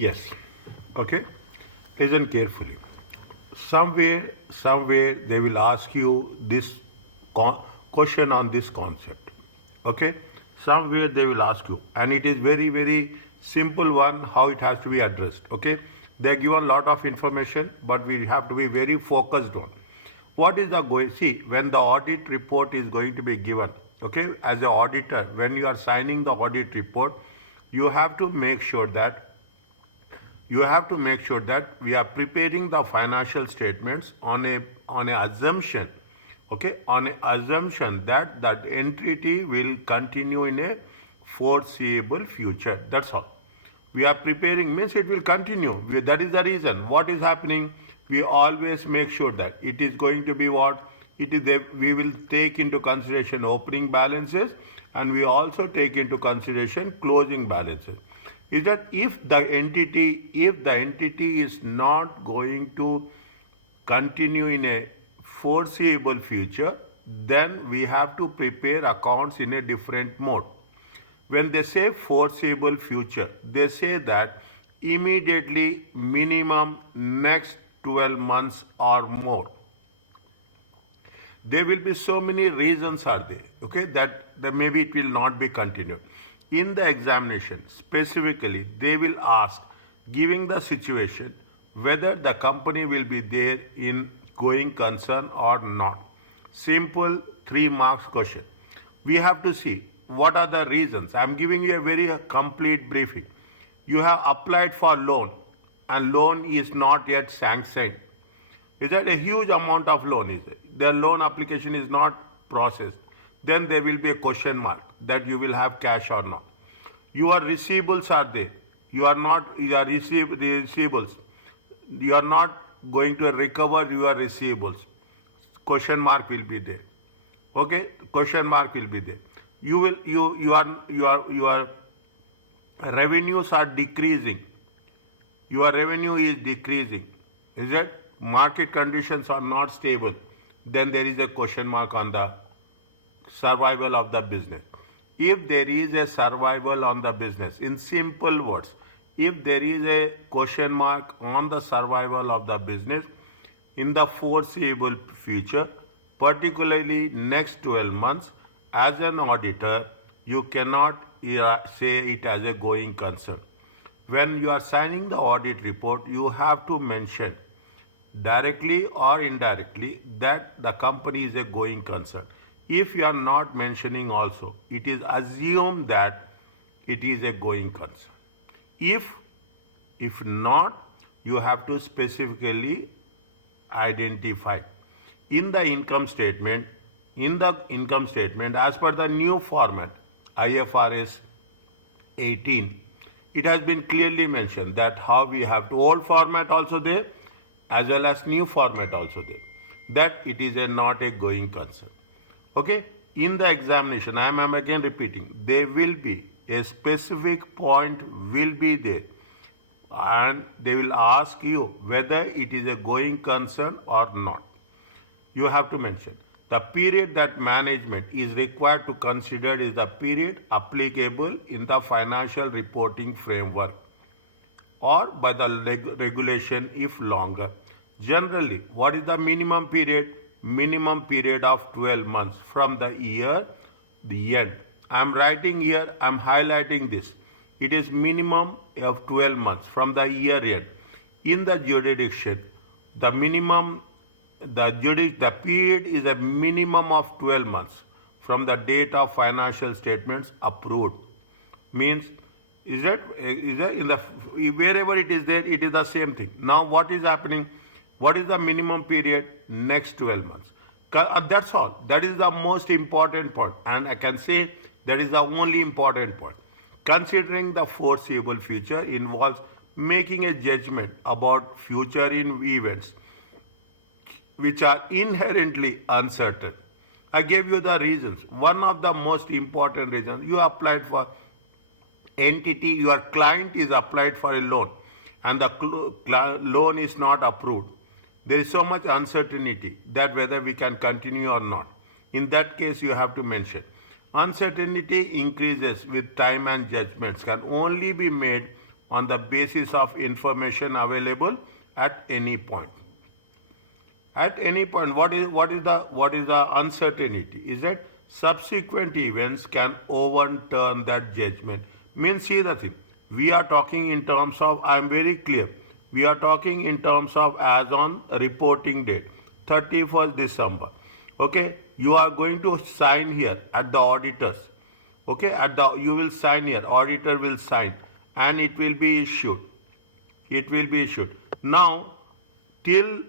Yes. Okay. Listen carefully. Somewhere they will ask you this question on this concept. Okay. Somewhere they will ask you, and it is very simple one how it has to be addressed. Okay. They are given a lot of information, but we have to be very focused on what is the going. See, when the audit report is going to be given, okay, as an auditor, when you are signing the audit report, you have to make sure that we are preparing the financial statements on a assumption, okay, on a assumption that that entity will continue in a foreseeable future. That's all. We are preparing means it will continue. That is the reason. What is happening? We always make sure that it is going to be what it is. We will take into consideration opening balances, and we also take into consideration closing balances. Is that if the entity is not going to continue in a foreseeable future, then we have to prepare accounts in a different mode. When they say foreseeable future, they say that immediately minimum next 12 months or more. There will be so many reasons are there, okay, that maybe it will not be continued. In the examination, specifically, they will ask, giving the situation, whether the company will be there in going concern or not. Simple 3 marks question. We have to see what are the reasons. I am giving you a very complete briefing. You have applied for loan and loan is not yet sanctioned. Is that a huge amount of loan? Is it? The loan application is not processed. Then there will be a question mark that you will have cash or not. Your receivables are there. You are receivables. You are not going to recover your receivables. Question mark will be there. Okay, question mark will be there. Your revenues are decreasing. Your revenue is decreasing. Is it? Market conditions are not stable. Then there is a question mark on the survival of the business. If there is a survival on the business, in simple words, if there is a question mark on the survival of the business in the foreseeable future, particularly next 12 months, as an auditor, you cannot say it as a going concern. When you are signing the audit report, you have to mention directly or indirectly that the company is a going concern. If you are not mentioning also, it is assumed that it is a going concern. If not, you have to specifically identify. In the income statement, as per the new format, IFRS 18, it has been clearly mentioned that how we have to old format also there, as well as new format also there, that it is not a going concern. Okay, in the examination, I am again repeating, there will be a specific point will be there, and they will ask you whether it is a going concern or not. You have to mention the period that management is required to consider is the period applicable in the financial reporting framework or by the regulation if longer. Generally, what is the minimum period? Minimum period of 12 months from the year the end. I am writing here, I am highlighting this. It is minimum of 12 months from the year end. In the jurisdiction, the period is a minimum of 12 months from the date of financial statements approved. Means, is that in the wherever it is there, it is the same thing. Now, what is happening? What is the minimum period? Next 12 months. That's all. That is the most important point. And I can say that is the only important point. Considering the foreseeable future involves making a judgment about future events which are inherently uncertain. I gave you the reasons. One of the most important reasons, you applied for entity, your client is applied for a loan and the loan is not approved. There is so much uncertainty that whether we can continue or not. In that case, you have to mention. Uncertainty increases with time and judgments can only be made on the basis of information available at any point. At any point, what is the uncertainty? Is that subsequent events can overturn that judgment. Means, see the thing. We are talking in terms of, I am very clear. We are talking in terms of as on reporting date, 31st December. Okay, you are going to sign here at the auditors. Okay, you will sign here. Auditor will sign, and it will be issued. It will be issued. Now, till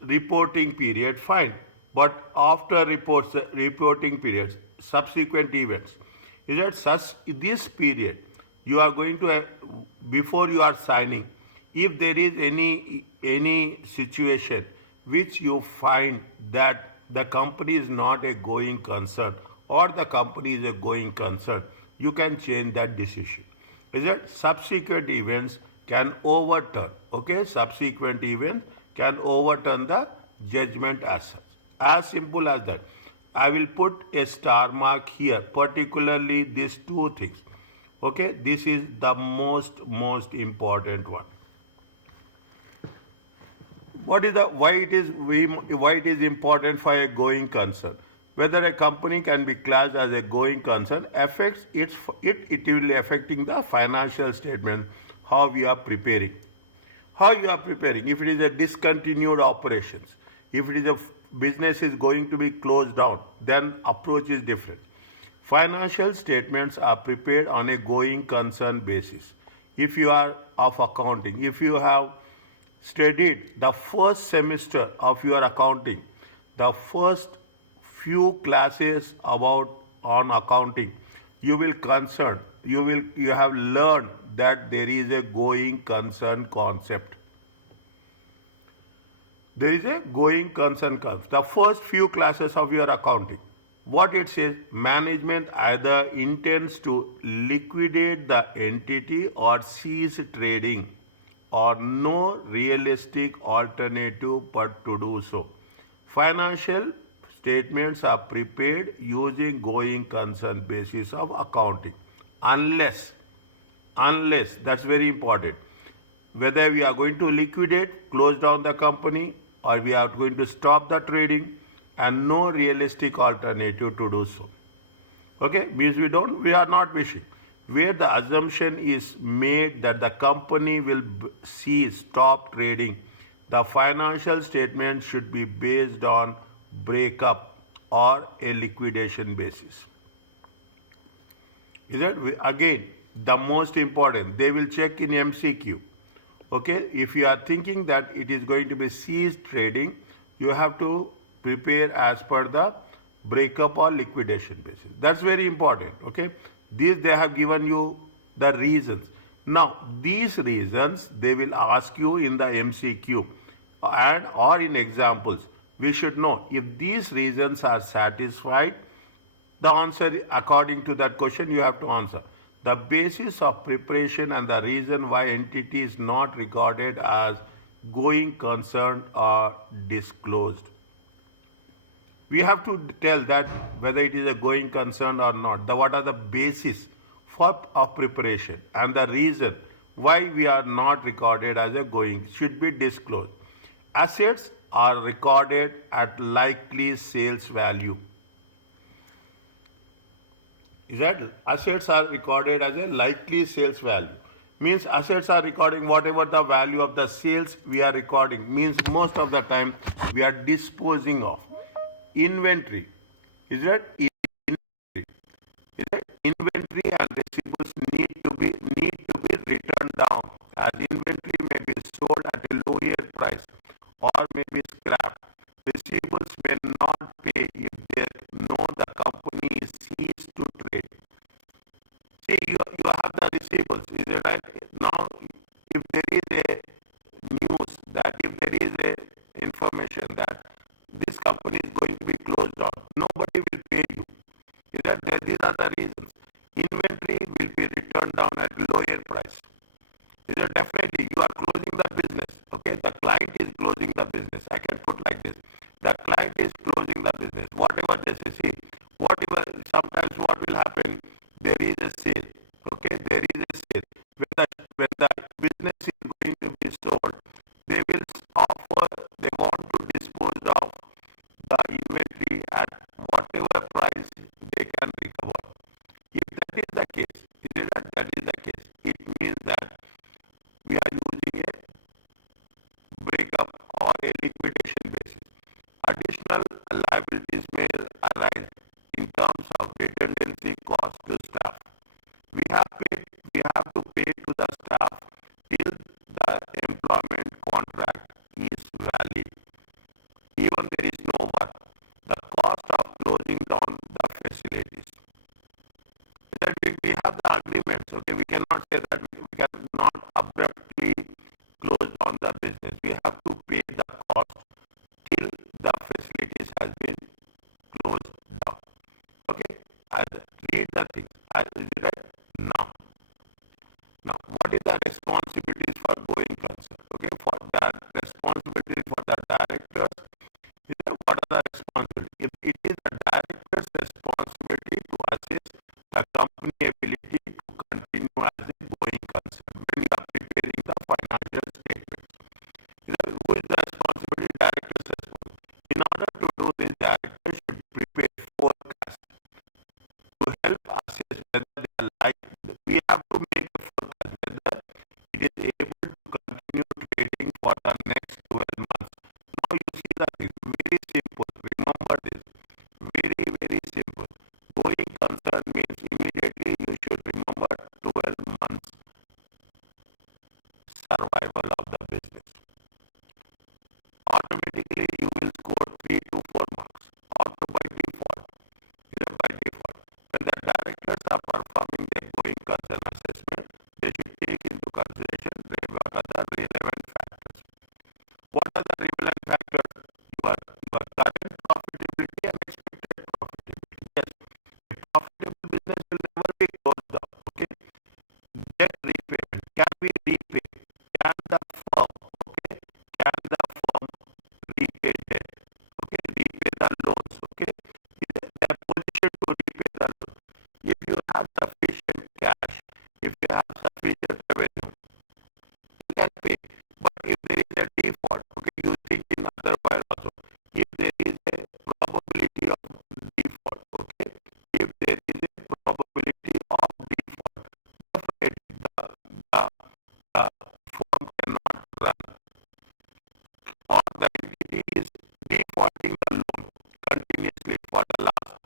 reporting period, fine. But after reporting periods, subsequent events, is that such this period you are going to before you are signing, if there is any situation which you find that the company is not a going concern or the company is a going concern, you can change that decision. Is that subsequent events can overturn, okay, subsequent events can overturn the judgment as such. As simple as that. I will put a star mark here, particularly these two things. Okay, this is the most important one. Why it is important for a going concern? Whether a company can be classed as a going concern affects it will affecting the financial statement, how we are preparing. How you are preparing? If it is a discontinued operations, if it is a business is going to be closed down, then approach is different. Financial statements are prepared on a going concern basis. If you are of accounting, if you have studied the first semester of your accounting, the first few classes about on accounting, you have learned that there is a going concern concept. There is a going concern concept. The first few classes of your accounting, what it says, management either intends to liquidate the entity or cease trading, or no realistic alternative but to do so. Financial statements are prepared using going concern basis of accounting, unless, that's very important, whether we are going to liquidate, close down the company, or we are going to stop the trading, and no realistic alternative to do so. Okay, means we are not wishing. Where the assumption is made that the company will stop trading, the financial statement should be based on breakup or a liquidation basis. Is that, again, the most important, they will check in MCQ. Okay, if you are thinking that it is going to be ceased trading, you have to prepare as per the breakup or liquidation basis. That's very important. Okay, these they have given you the reasons. Now, these reasons they will ask you in the MCQ and or in examples. We should know if these reasons are satisfied, the answer according to that question you have to answer. The basis of preparation and the reason why entity is not recorded as going concern are disclosed. We have to tell that whether it is a going concern or not. What are the basis of preparation and the reason why we are not recorded as a going should be disclosed. Assets are recorded at likely sales value. Is that assets are recorded as a likely sales value? Means assets are recording whatever the value of the sales we are recording. Means most of the time we are disposing of. Inventory. Is that inventory? Is that inventory and receivables need to be written down, as inventory may be sold at a lower price or may be scrapped. Receivables may not pay if they know the company is ceased to trade. See, you have the receivables, is it right? Now, if there is a news that if there is a information that this company is going to be closed down, nobody will pay you. Is that these are the reasons. Inventory will be returned down at lower price. Is that definitely you are closing the business. Okay, the client is closing the business. I can put like this. The client is closing the business. Whatever this is, see, whatever, sometimes what will happen, there is a sale. Okay, there is a sale. When the a liquidation basis. Additional liabilities may arise in terms of redundancy cost to staff. We have to pay to the staff till the employment contract is valid. Even there is no work, the cost of closing down the facilities. That we have the agreements, okay? We cannot say that we cannot abruptly close down the business. We have to pay the cost till the facilities has been closed down. Okay? I'll read the things. I'll read it now. Now, what is the responsibilities for going concern? Okay, for that responsibility for the directors, what are the responsibilities? If it is the director's responsibility to assist the company ability to continue as a going concern when you are preparing the financial statements. Who is the responsibility? Director's responsibility. In order to do this, director should prepare forecast to help assess whether they are likely. We have to make a forecast whether it is able to continue trading for the next 12 months. Now you see that it's very simple. Remember this. Very, very simple. Going concern means immediately you should remember 12 months survival of the business. Automatically you will score 3 to 4 marks. Auto by default. By default. When the directors are performing their going concern assessment, they should take into consideration what are the relevant factors. What are the relevant factors? Your current profitability and expected profitability. Yes, a profitable business will never be closed down. Okay, debt repayment. Can we repay? Can the firm? Okay, can the firm repay debt? Okay, repay the loans. Okay, is they are positioned to repay the loan. If you have sufficient cash, if you have sufficient revenue, you can pay. But if there is a default, okay, you think in other while also. If there is a probability of default, okay, if there is a probability of default, definitely the firm cannot run, or the entity is defaulting the loan continuously for the last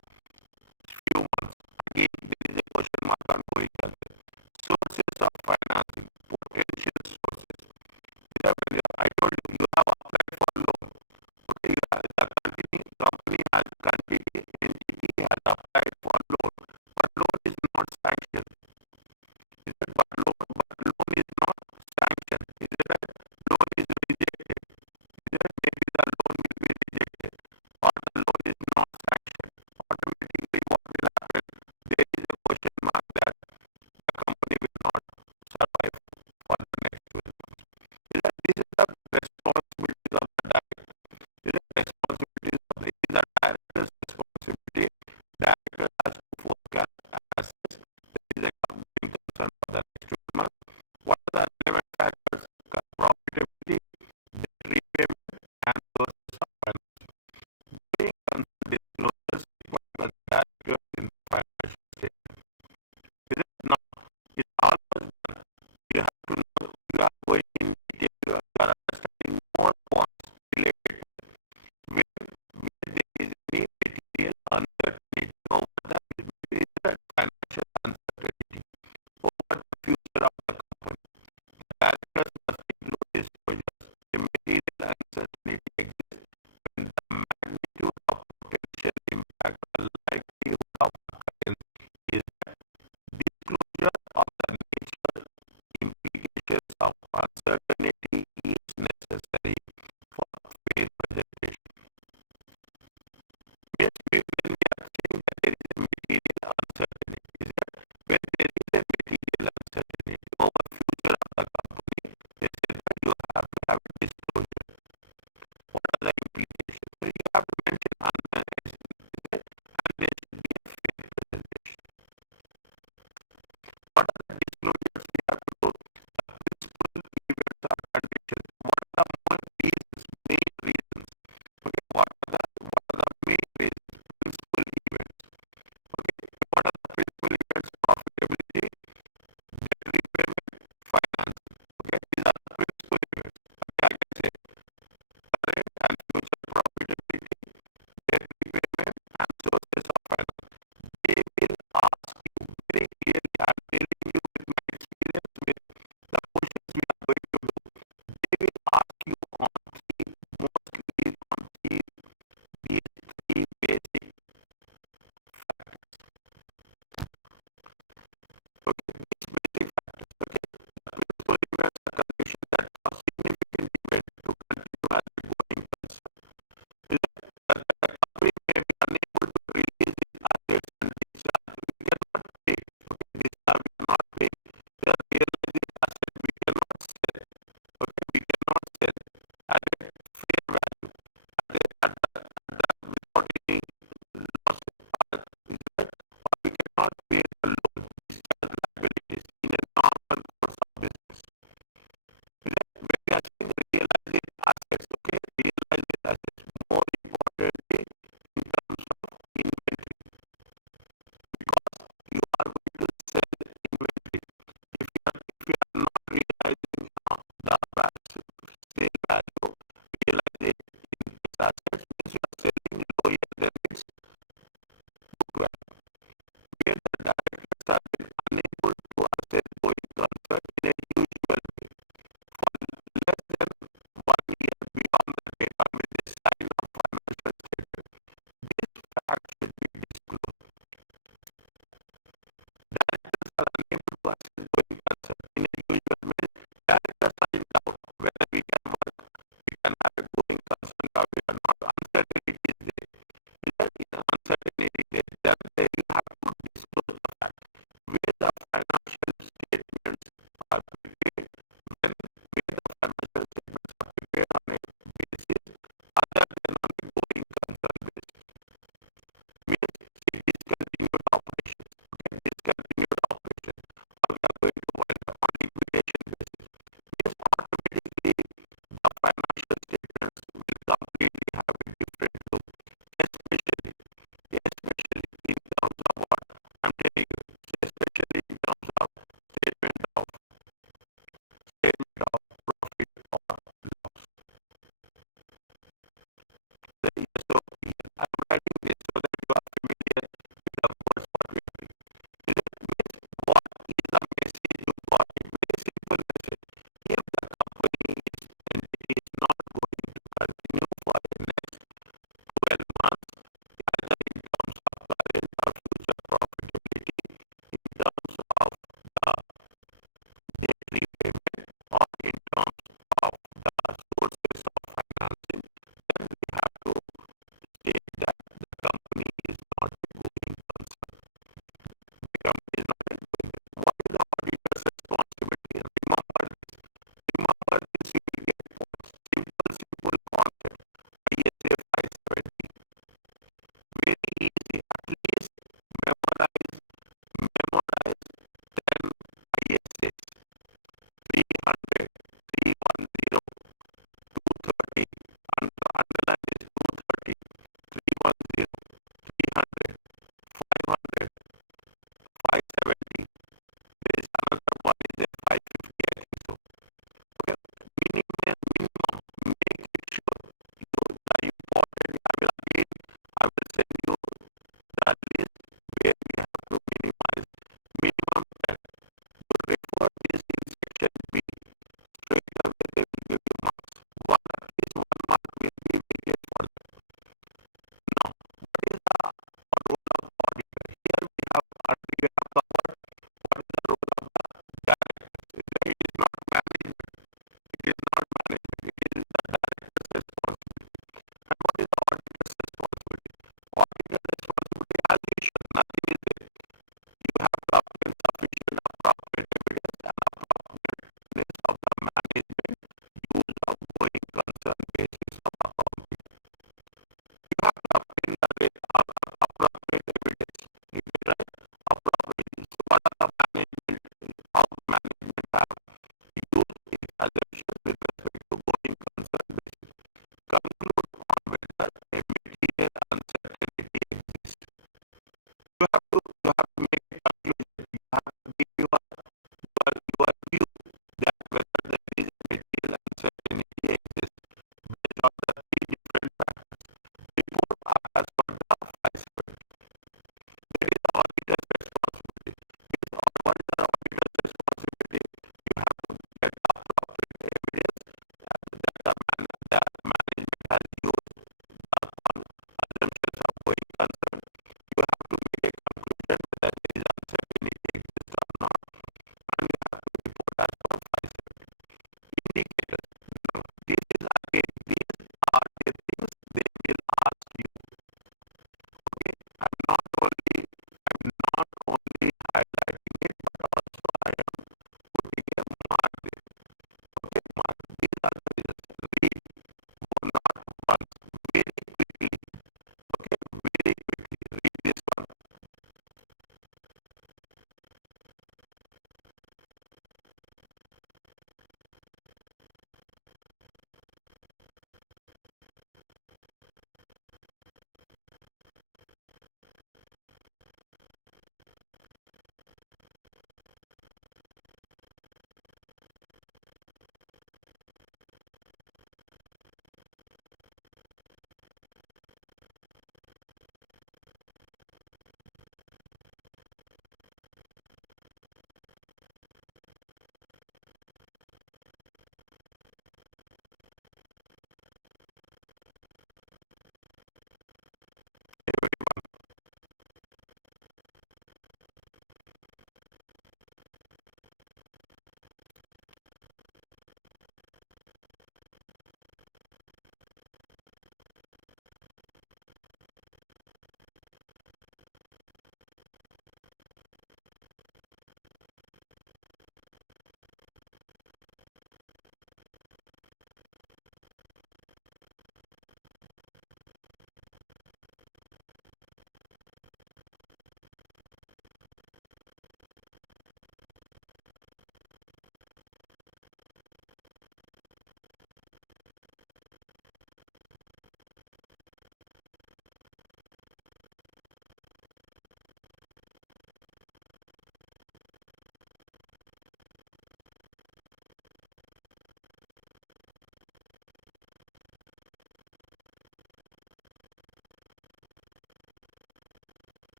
few months. Again, there is a question mark on going concern. Sources of financial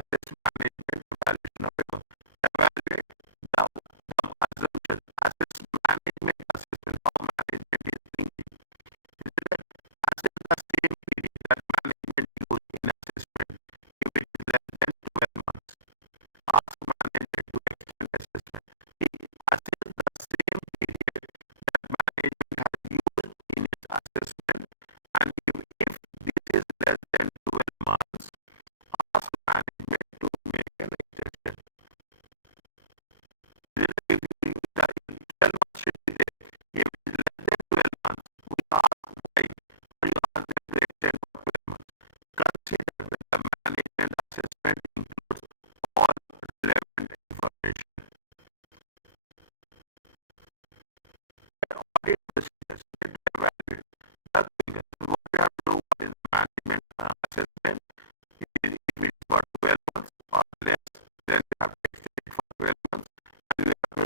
assess management evaluation of paper. Evaluate the assumption, assess management assessment, how management is thinking. Is it that assess the same period that management used in assessment if it is less than 12 months. Ask management to extend assessment. Assess the same period that management has used in its assessment, and if this is less than 12 months, ask management to make an extension. If it is 12 months should be there. If it is less than 12 months, we ask why. You ask them to extend for 12 months. Consider that the management assessment includes all relevant information. Audit procedures to evaluate the figures. What we have to do is management assessment. If it is for 12 months or less, then we have to extend it for 12 months, and we have to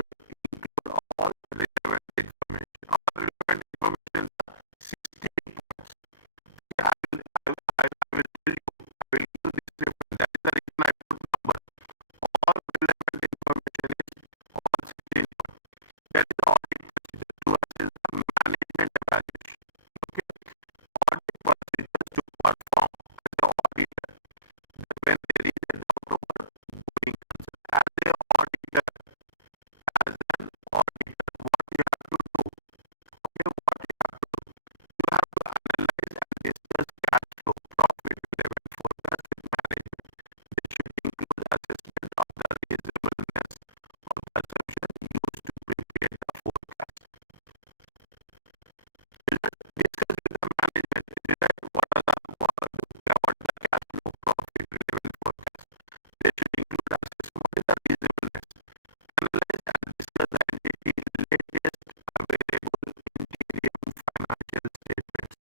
include all relevant information. All relevant information, 16 points. I will tell you, I will use this reference. That is the reason I put number. All relevant information is all 16 points. That is the audit procedure to assess the management evaluation. Okay. Audit procedures to perform as the auditor. When there is a doubt over doing concern, as an auditor, what you have to do? Okay, what you have to do? You have to analyze and discuss cash flow, profit, relevant forecast with management. This should include assessment of the reasonableness of the assumption used to prepare the forecast. Discuss with the management what are the cash flow, profit, relevant forecast. They should include assessment. What is the reasonableness? Analyze and discuss the entity's latest available interim financial statements.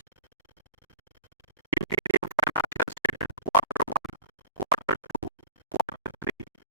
Interim financial statements, quarter 1, quarter 2, quarter 3.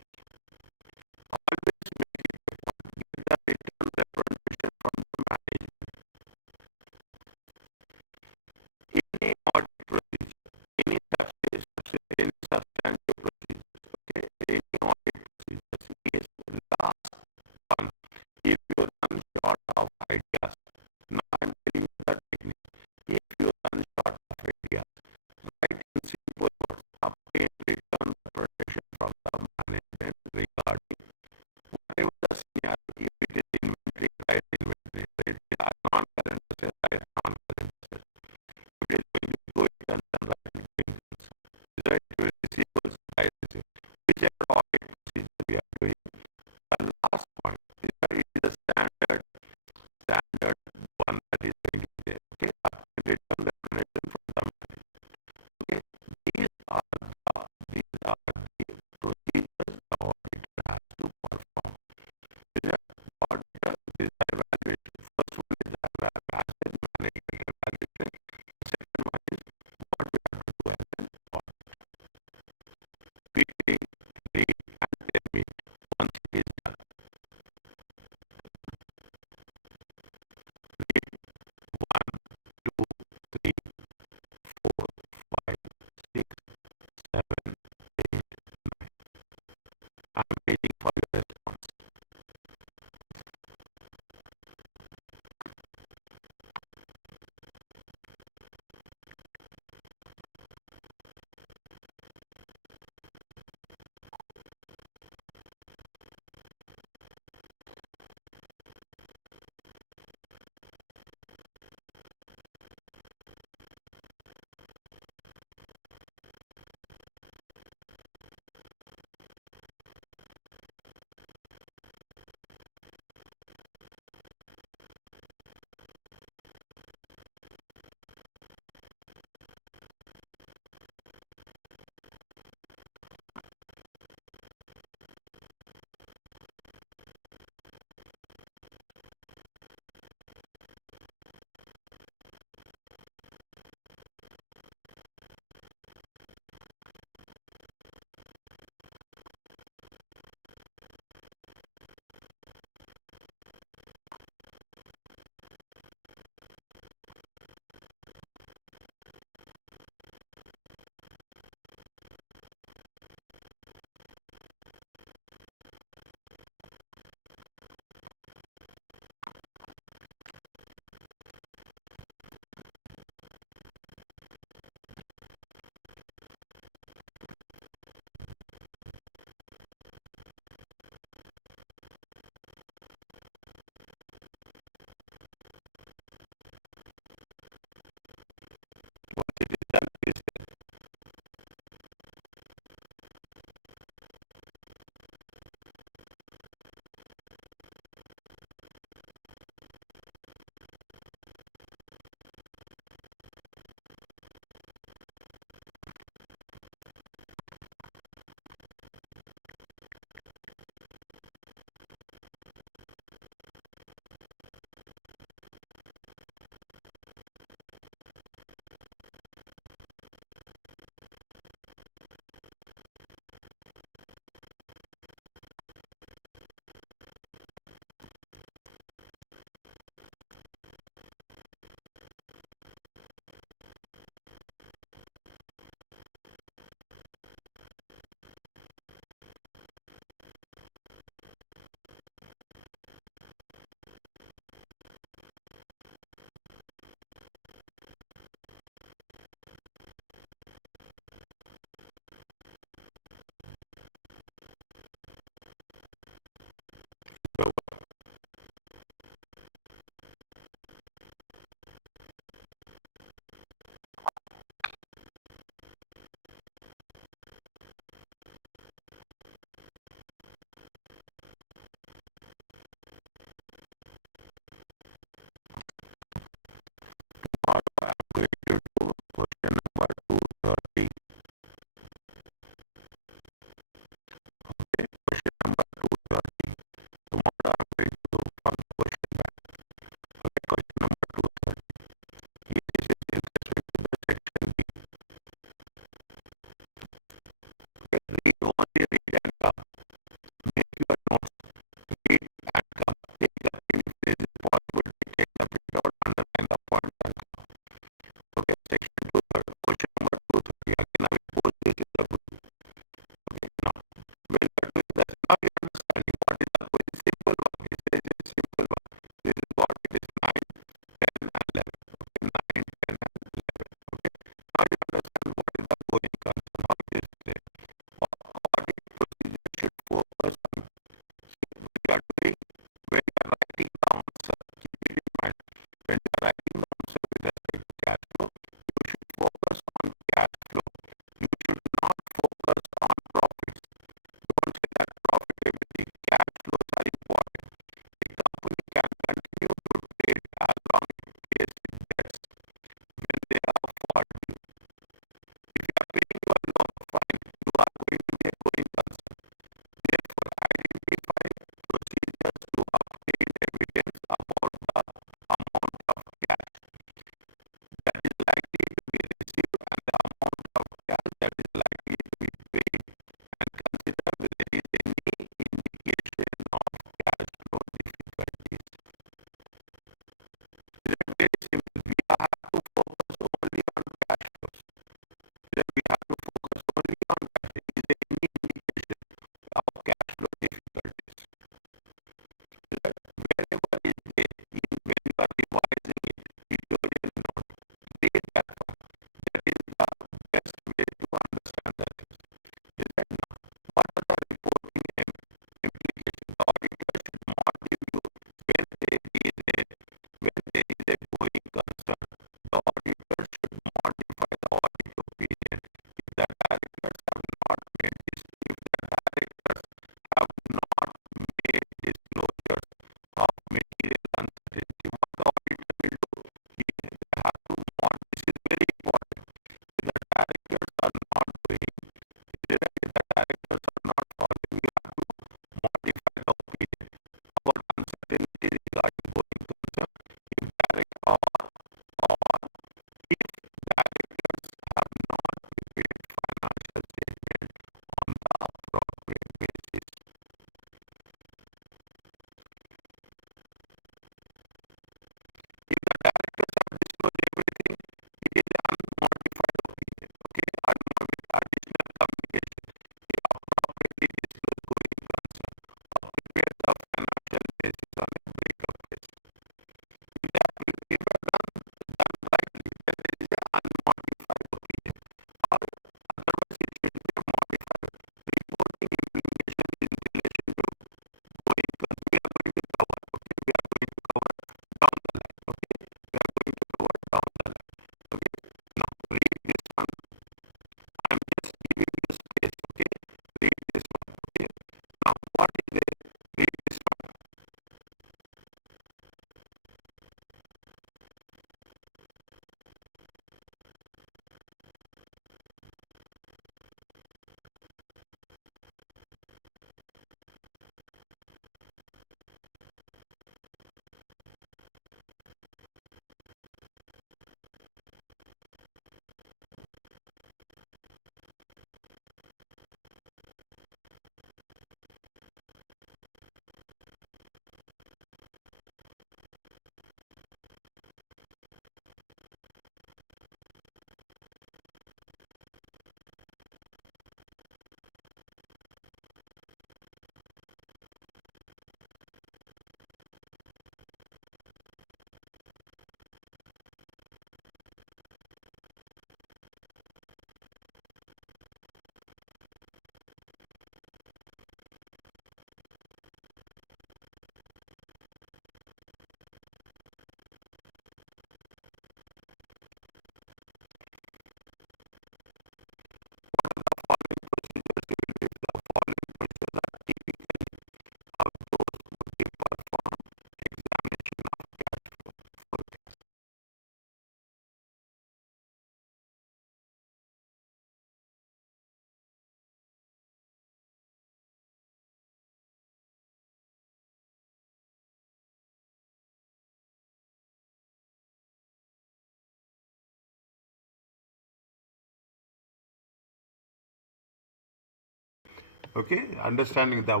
Okay, understanding that.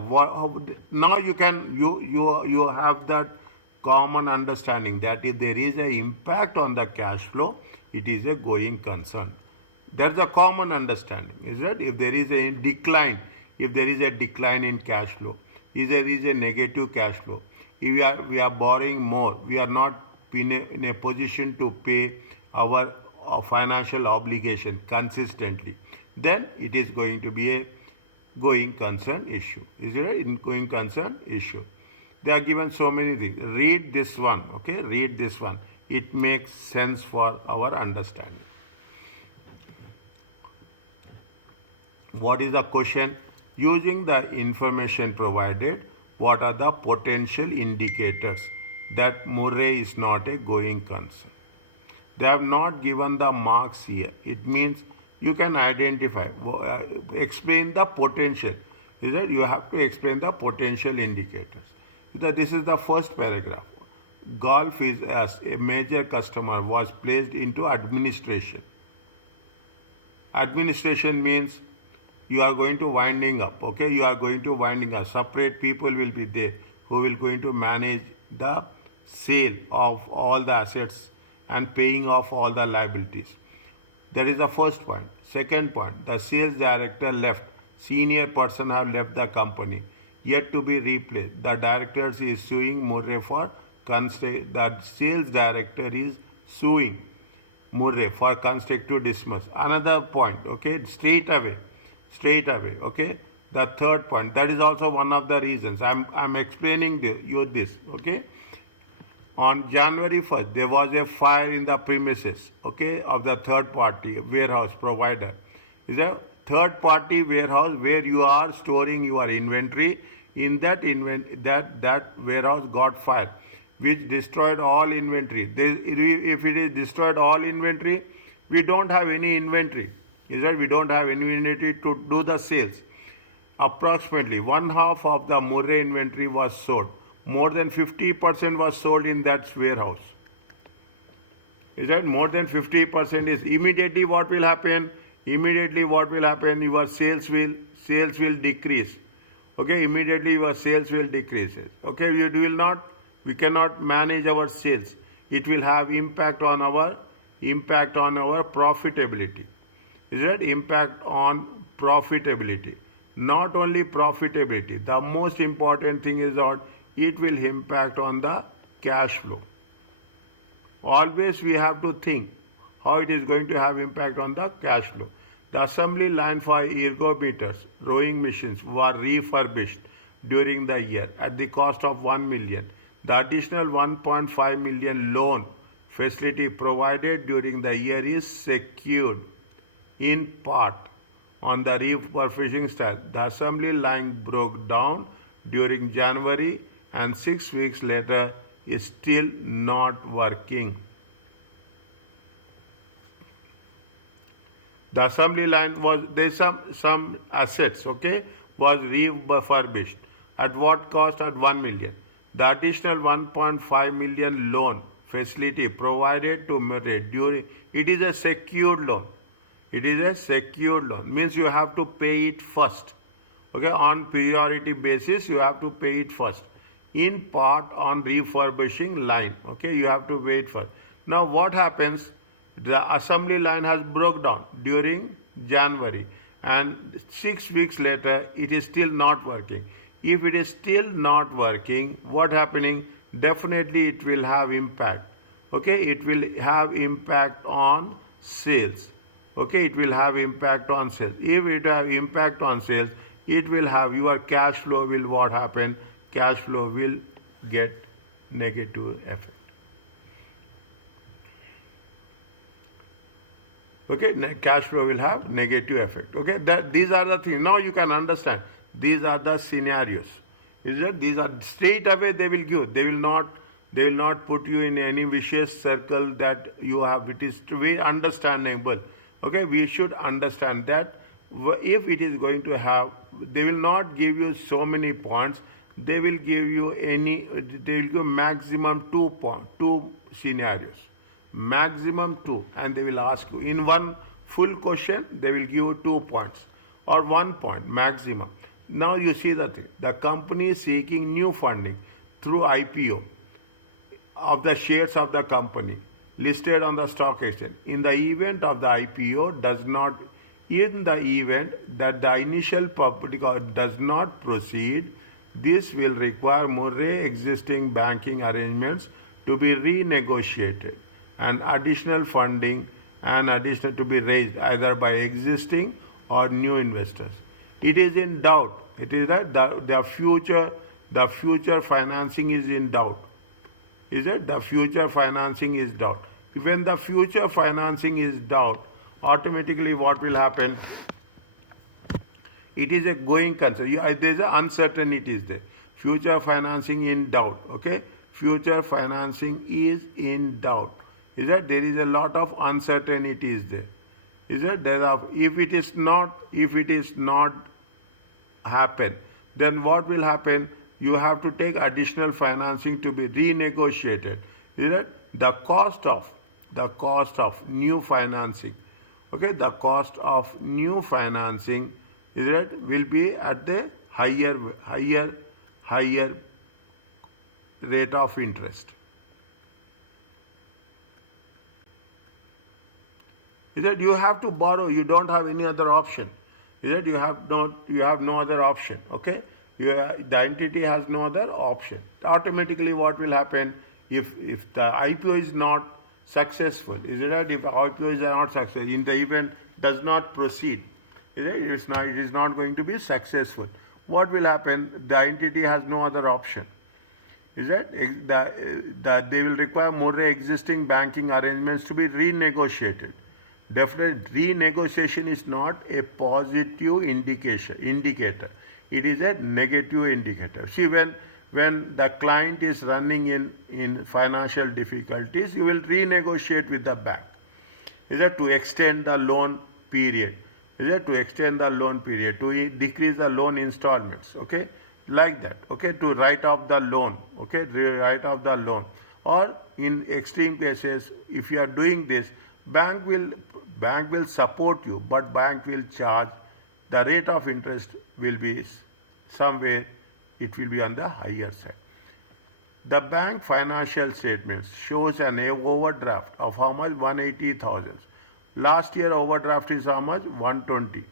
Now you have that common understanding that if there is a impact on the cash flow, it is a going concern. That's a common understanding, is that if there is a decline, if there is a decline in cash flow, if there is a negative cash flow, if we are borrowing more, we are not in a position to pay our financial obligation consistently, then it is going to be a going concern issue. Is it a going concern issue? They are given so many things. Read this one, okay? Read this one. It makes sense for our understanding. What is the question? Using the information provided, what are the potential indicators that Murray is not a going concern? They have not given the marks here. It means you can identify, explain the potential. Is that you have to explain the potential indicators. This is the first paragraph. Golf is as a major customer was placed into administration. Administration means you are going to winding up, okay? You are going to winding up. Separate people will be there who will going to manage the sale of all the assets and paying off all the liabilities. That is the first point. Second point, the sales director left. Senior person have left the company, yet to be replaced. The director is suing Murray for the sales director is suing Murray for constructive dismiss. Another point, okay, straight away, okay. The third point, that is also one of the reasons. I'm explaining you this, okay. On January 1st, there was a fire in the premises, okay, of the third party warehouse provider. Is a third party warehouse where you are storing your inventory. In that that warehouse got fire, which destroyed all inventory. If it is destroyed all inventory, we don't have any inventory. Is that we don't have any inventory to do the sales. Approximately one half of the Murray inventory was sold. More than 50% was sold in that warehouse. Is that more than 50% is immediately what will happen? Immediately what will happen? Your sales will decrease. Okay, immediately your sales will decrease. Okay, we cannot manage our sales. It will have impact on our profitability. Is that impact on profitability? Not only profitability, the most important thing is that it will impact on the cash flow. Always we have to think how it is going to have impact on the cash flow. The assembly line for ergometers, rowing machines were refurbished during the year at the cost of 1 million. The additional 1.5 million loan facility provided during the year is secured in part on the refurbishing style. The assembly line broke down during January and 6 weeks later is still not working. The assembly line was, there's some assets, okay, was refurbished. At what cost? At 1 million. The additional 1.5 million loan facility provided to Murray during, it is a secured loan. It is a secured loan. Means you have to pay it first. Okay, on priority basis, you have to pay it first. In part on refurbishing line. Okay, you have to wait for. Now what happens? The assembly line has broke down during January and 6 weeks later it is still not working. If it is still not working, what happening? Definitely it will have impact. Okay, it will have impact on sales. Okay, it will have impact on sales. If it have impact on sales, it will have your cash flow will what happen? Cash flow will get negative effect. Okay, cash flow will have negative effect. Okay, these are the things. Now you can understand. These are the scenarios. Is that these are straight away they will give. They will not put you in any vicious circle that you have. It is very understandable. Okay, we should understand that if it is going to have, they will not give you so many points. They will give you they will give maximum 2 scenarios. Maximum 2, and they will ask you in one full question they will give you 2 points or 1 point maximum. Now you see the thing. The company is seeking new funding through IPO of the shares of the company listed on the stock exchange. In the event of the IPO in the event that the initial public does not proceed, this will require more existing banking arrangements to be renegotiated and additional funding and additional to be raised either by existing or new investors. It is in doubt. It is that the future financing is in doubt. Is it? The future financing is doubt. When the future financing is doubt, automatically what will happen? It is a going concern. There is an uncertainty is there. Future financing in doubt. Okay? Future financing is in doubt. Is that there is a lot of uncertainty is there? Is that if it is not happen, then what will happen? You have to take additional financing to be renegotiated. Is that the cost of new financing? Okay, the cost of new financing will be at the higher rate of interest. Is that you have to borrow? You don't have any other option. Is that you have no other option? Okay, the entity has no other option. Automatically, what will happen if the IPO is not successful? Is it that if IPO is not successful, in the event does not proceed, it is not going to be successful. What will happen? The entity has no other option. Is that they will require more existing banking arrangements to be renegotiated. Definitely, renegotiation is not a positive indicator. It is a negative indicator. See, when the client is running in financial difficulties, you will renegotiate with the bank. Is that to extend the loan period? Is that to extend the loan period, to decrease the loan installments? Okay, like that. Okay, to write off the loan. Okay, write off the loan. Or in extreme cases, if you are doing this, bank will support you, but bank will charge. The rate of interest will be somewhere, it will be on the higher side. The bank financial statements shows an overdraft of how much? 180,000. Last year overdraft is how much? 120.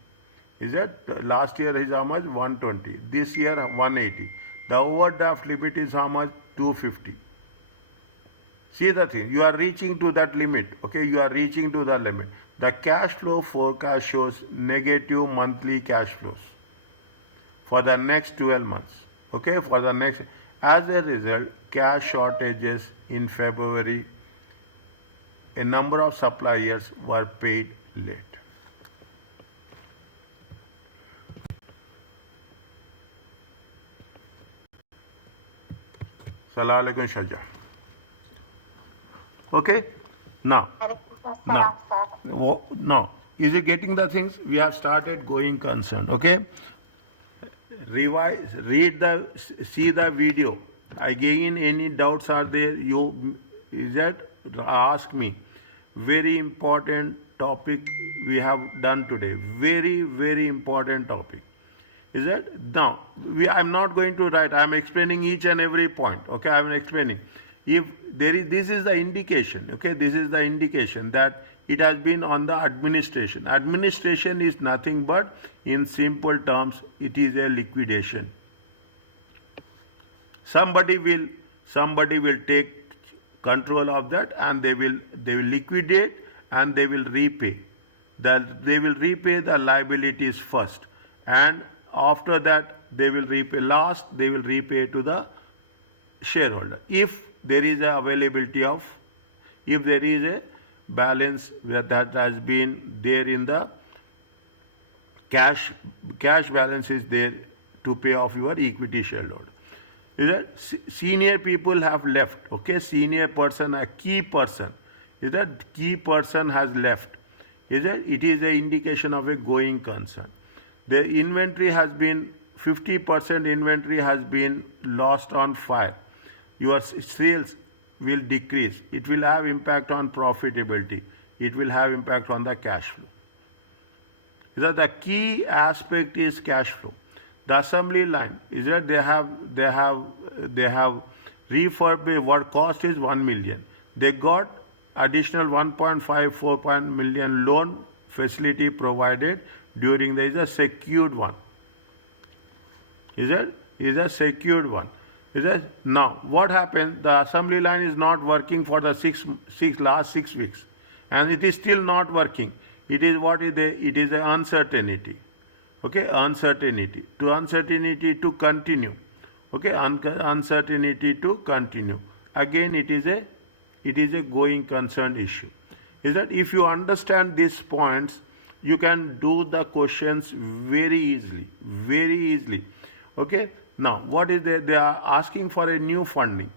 Is it? Last year is how much? 120. This year 180. The overdraft limit is how much? 250. See the thing, you are reaching to that limit. Okay, you are reaching to the limit. The cash flow forecast shows negative monthly cash flows for the next 12 months. Okay, for the next. As a result, cash shortages in February, a number of suppliers were paid late. Assalamu alaikum, Shaja. Okay, now, is it getting the things? We have started going concern. Okay, revise, see the video. Again, any doubts are there? Ask me. Very important topic we have done today. Very, very important topic. Is it? Now, I'm not going to write. I'm explaining each and every point. Okay, I'm explaining. If this is the indication. Okay, this is the indication that it has been on the administration. Administration is nothing but, in simple terms, it is a liquidation. Somebody will take control of that, and they will liquidate, and they will repay. They will repay the liabilities first, and after that they will repay. Last, they will repay to the shareholder. If there is a availability of, if there is a balance that has been there in the cash balance is there to pay off your equity shareholder. Is that senior people have left? Okay, senior person, a key person. Is that key person has left? Is that it is an indication of a going concern. The inventory has been 50% inventory has been lost on fire. Your sales will decrease. It will have impact on profitability. It will have impact on the cash flow. The key aspect is cash flow. The assembly line is that they have refurbished. What cost is 1 million. They got additional 1.54 million loan facility provided during the is a secured one. Is a secured one. Is it? Now what happened? The assembly line is not working for the last 6 weeks, and it is still not working. It is what is the? It is an uncertainty. Okay, uncertainty to continue. Okay, uncertainty to continue. Again, it is a going concern issue. Is that if you understand these points, you can do the questions very easily. Okay. Now, what is they are asking for a new funding.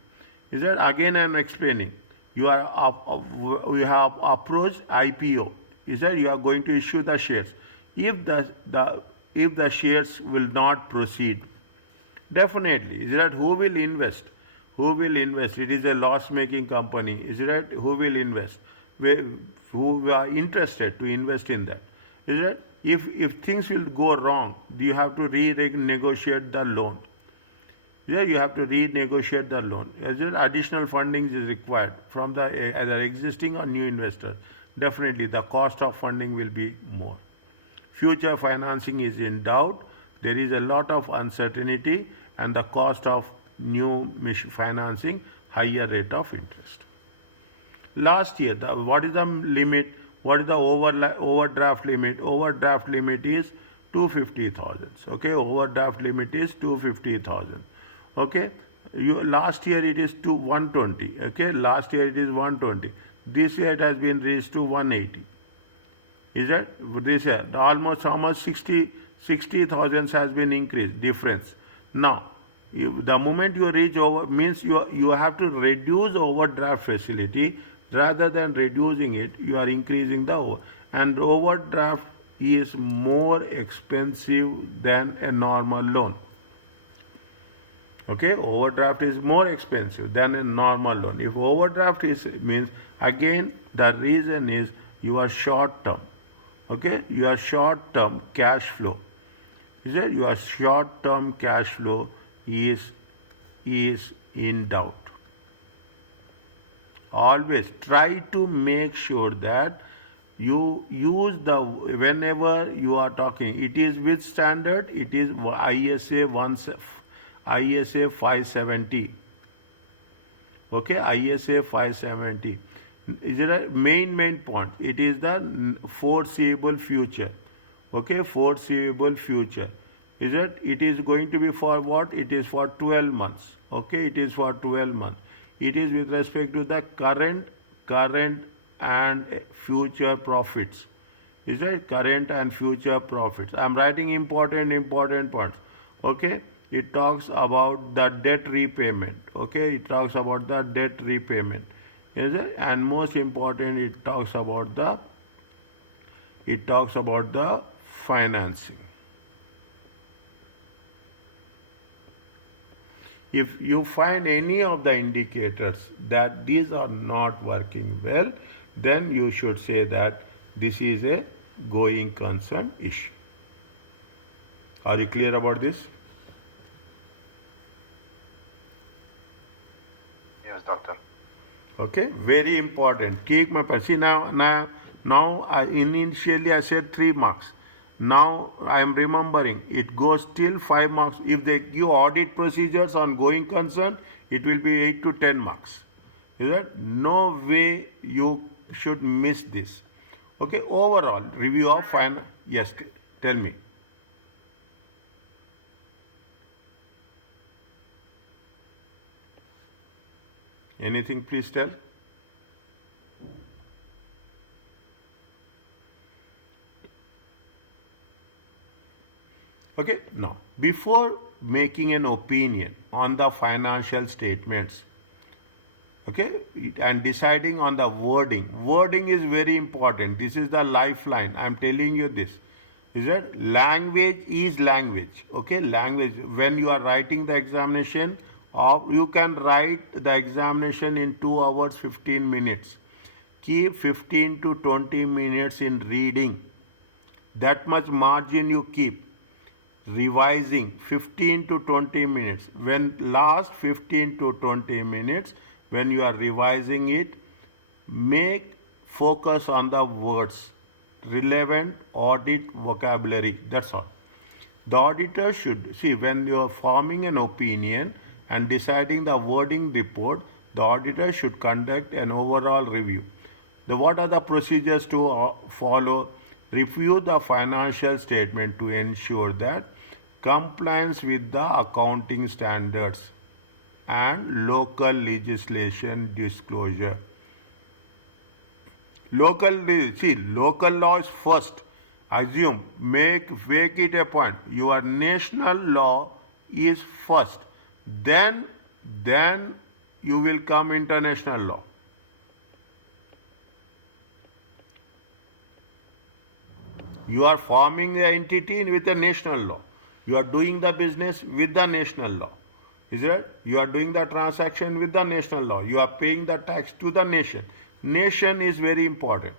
Is that again I am explaining. You have approached IPO. Is that you are going to issue the shares. If the shares will not proceed, definitely is that who will invest? Who will invest? It is a loss-making company. Is that who will invest? Who are interested to invest in that? Is that if things will go wrong, you have to renegotiate the loan. Yeah, you have to renegotiate the loan. As additional funding is required from the either existing or new investor, definitely the cost of funding will be more. Future financing is in doubt. There is a lot of uncertainty, and the cost of new financing, higher rate of interest. Last year, what is the limit? What is the overdraft limit? Overdraft limit is 250,000. Okay, overdraft limit is 250,000. Okay, last year it is 120. Okay, last year it is 120. This year it has been raised to 180. Is that this year almost how much 60,000 has been increased difference. Now, the moment you reach over means you have to reduce overdraft facility rather than reducing it. You are increasing the and overdraft is more expensive than a normal loan. Okay, overdraft is more expensive than a normal loan. If overdraft is means again the reason is you are short term. Okay, your short term cash flow. Is that your short term cash flow is in doubt. Always try to make sure that you use the whenever you are talking. It is which standard? It is ISA 570. Okay, ISA 570. Is it a main point? It is the foreseeable future. Okay, foreseeable future. Is it? It is going to be for what? It is for 12 months. Okay, it is for 12 months. It is with respect to the current and future profits. Is it current and future profits? I am writing important points. Okay. It talks about the debt repayment. Okay, it talks about the debt repayment. Is it? And most important, it talks about the financing. If you find any of the indicators that these are not working well, then you should say that this is a going concern issue. Are you clear about this? Yes, doctor. Okay, very important. Take my see now initially I said 3 marks. Now I am remembering it goes till 5 marks. If they give audit procedures on going concern, it will be 8 to 10 marks. Is that? No way you should miss this. Okay, overall review of final. Yes, tell me. Anything, please tell. Okay, now, before making an opinion on the financial statements, okay, and deciding on the wording is very important. This is the lifeline. I am telling you this. Is that language is language. Okay, language. When you are writing the examination, or you can write the examination in 2 hours 15 minutes. Keep 15 to 20 minutes in reading. That much margin you keep. revising 15 to 20 minutes. When last 15 to 20 minutes, when you are revising it, make focus on the words, relevant audit vocabulary. That's all. The auditor should see when you are forming an opinion and deciding the wording report, the auditor should conduct an overall review. What are the procedures to follow? Review the financial statement to ensure that compliance with the accounting standards and local legislation disclosure. Local law is first. Assume, make it a point. Your national law is first. Then you will come international law. You are forming the entity with a national law. You are doing the business with the national law. Is it? You are doing the transaction with the national law. You are paying the tax to the nation. Nation is very important.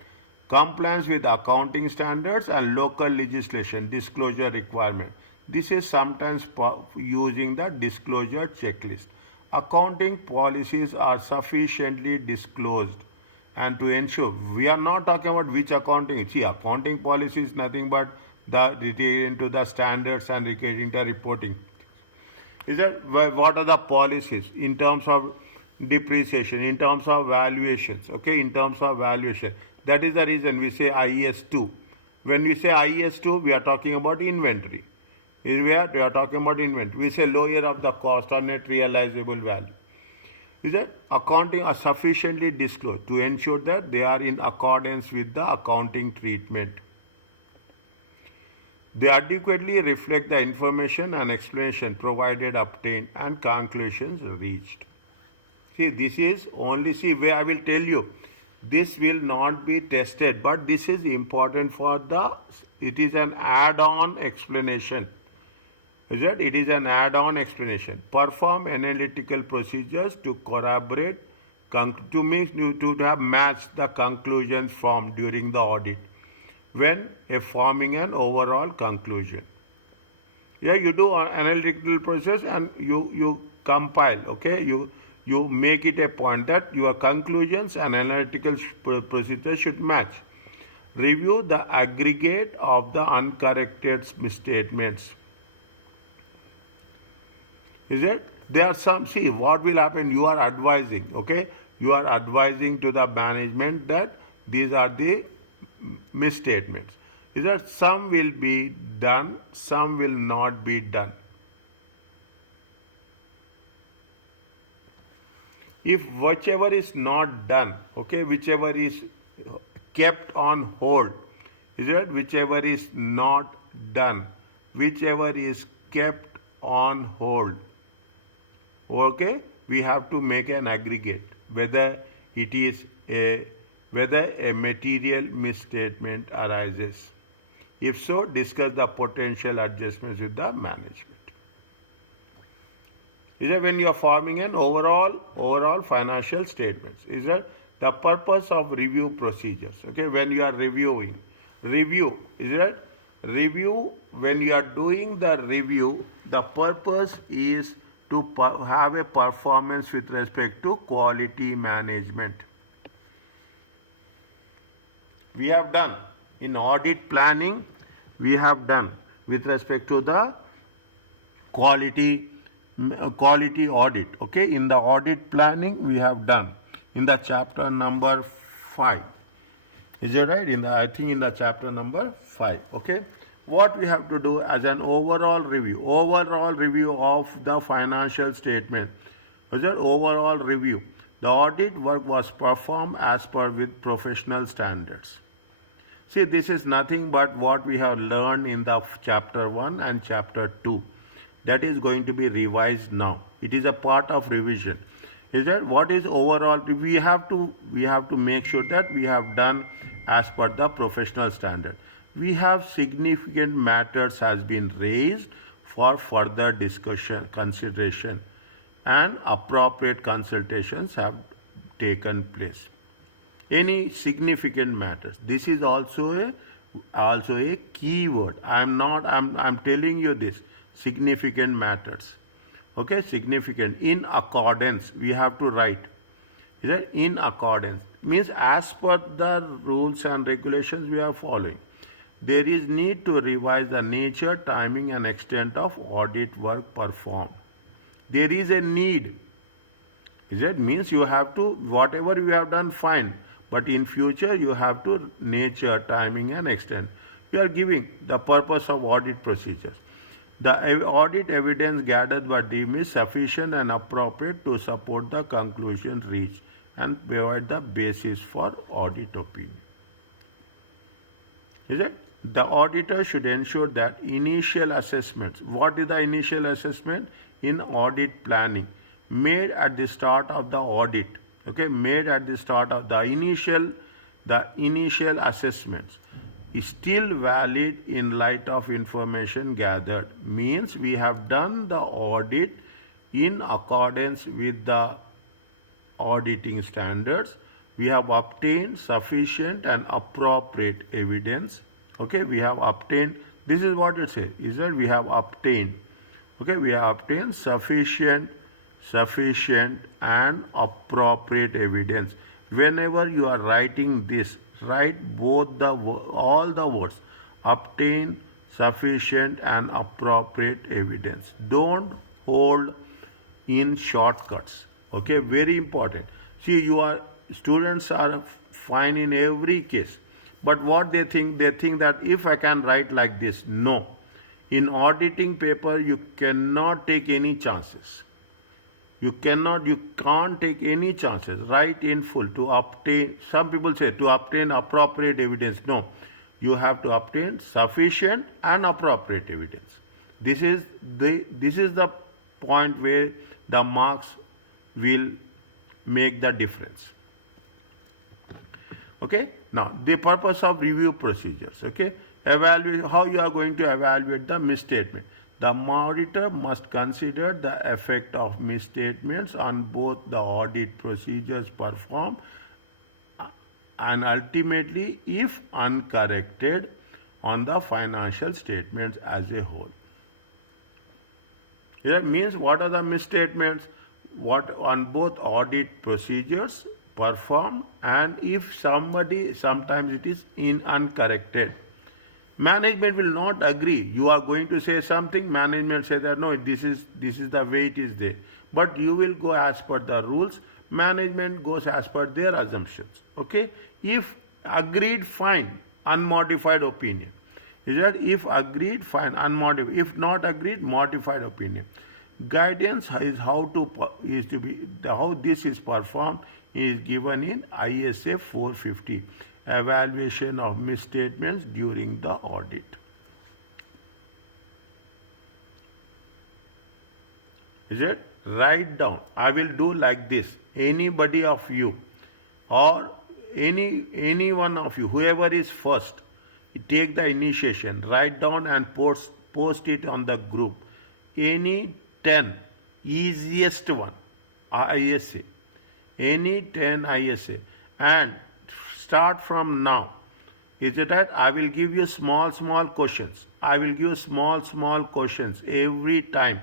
Compliance with accounting standards and local legislation, disclosure requirement. This is sometimes using the disclosure checklist. Accounting policies are sufficiently disclosed. And to ensure, we are not talking about which accounting. See, accounting policy is nothing but the relating to the standards and relating to reporting. Is that what are the policies in terms of depreciation, in terms of valuations? Okay, in terms of valuation. That is the reason we say IS2. When we say IS2, we are talking about inventory. We are talking about inventory. We say lower of the cost or net realizable value. Is that accounting are sufficiently disclosed to ensure that they are in accordance with the accounting treatment. They adequately reflect the information and explanation provided, obtained, and conclusions reached. See, this is only, where I will tell you, this will not be tested, but this is important for it is an add-on explanation. Is it? It is an add-on explanation. Perform analytical procedures to corroborate, to have matched the conclusions formed during the audit when forming an overall conclusion. Yeah, you do an analytical process and you compile, okay? You make it a point that your conclusions and analytical procedures should match. Review the aggregate of the uncorrected misstatements. Is it? There are some, what will happen? You are advising, okay? You are advising to the management that these are the misstatements. Is that some will be done, some will not be done. If whichever is not done, okay, whichever is kept on hold, is it? Whichever is not done, whichever is kept on hold, okay, we have to make an aggregate whether it is whether a material misstatement arises. If so, discuss the potential adjustments with the management. Is that when you are forming an overall financial statements? Is that the purpose of review procedures? Okay, when you are reviewing, review, is that review, when you are doing the review, the purpose is to have a performance with respect to quality management. We have done in audit planning, we have done with respect to the quality audit. Okay, in the audit planning we have done in the chapter number 5. Is it right? I think in the chapter number 5. Okay, what we have to do as an overall review of the financial statement. Is it overall review? The audit work was performed as per with professional standards. See, this is nothing but what we have learned in the chapter 1 and chapter 2. That is going to be revised now. It is a part of revision. Is that what is overall? We have to make sure that we have done as per the professional standard. We have significant matters has been raised for further discussion, consideration, and appropriate consultations have taken place. Any significant matters. This is also a Also a keyword. I'm telling you this. Significant matters. Okay, significant. In accordance, we have to write. Is it in accordance? Means as per the rules and regulations we are following. There is need to revise the nature, timing and extent of audit work performed. There is a need. Is it? Means you have to, whatever you have done, fine. But in future you have to nature, timing and extent. You are giving the purpose of audit procedures. The audit evidence gathered by deemed is sufficient and appropriate to support the conclusion reached and provide the basis for audit opinion. Is it? The auditor should ensure that initial assessments, what is the initial assessment? In audit planning, made at the start of the audit, okay, made at the start of the initial assessments is still valid in light of information gathered. Means we have done the audit in accordance with the auditing standards. We have obtained sufficient and appropriate evidence. Okay, we have obtained, this is what it says, is that we have obtained, okay, we have obtained sufficient and appropriate evidence. Whenever you are writing this, write both all the words, obtain sufficient and appropriate evidence. Don't hold in shortcuts. Okay, very important. See, students are fine in every case. But what they think that if I can write like this, no. In auditing paper, you cannot take any chances. You can't take any chances. Write in full to obtain, some people say to obtain appropriate evidence. No, you have to obtain sufficient and appropriate evidence. This is the point where the marks will make the difference. Okay. Now, the purpose of review procedures, okay? Evaluate how you are going to evaluate the misstatement. The auditor must consider the effect of misstatements on both the audit procedures performed and ultimately, if uncorrected, on the financial statements as a whole. That means what are the misstatements? What on both audit procedures performed and if sometimes it is uncorrected. Management will not agree. You are going to say something, management say that no, this is the way it is there. But you will go as per the rules, management goes as per their assumptions. Okay? If agreed, fine, unmodified opinion. Is that if agreed, fine, unmodified. If not agreed, modified opinion. Guidance is how this is performed is given in ISA 450, evaluation of misstatements during the audit. Is it? Write down. I will do like this. Anybody of you or any one of you, whoever is first, take the initiation, write down and post it on the group. Any 10 easiest one, ISA. Any 10 ISA and start from now. Is it right? I will give you small questions. I will give small questions every time.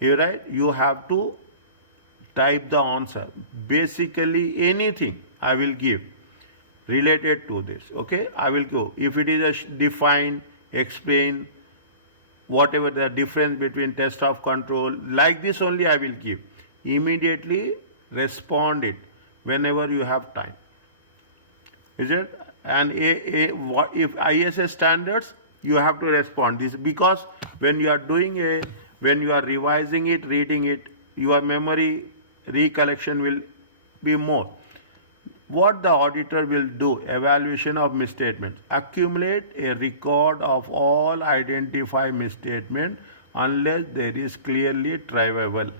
You right? You have to type the answer. Basically anything I will give related to this. Okay? I will go. If it is a define, explain, whatever the difference between test of control, like this only I will give. Immediately respond it whenever you have time. Is it? And if ISA standards, you have to respond this because when you are when you are revising it, reading it, your memory recollection will be more. What the auditor will do, evaluation of misstatements, accumulate a record of all identified misstatements unless there is clearly triable.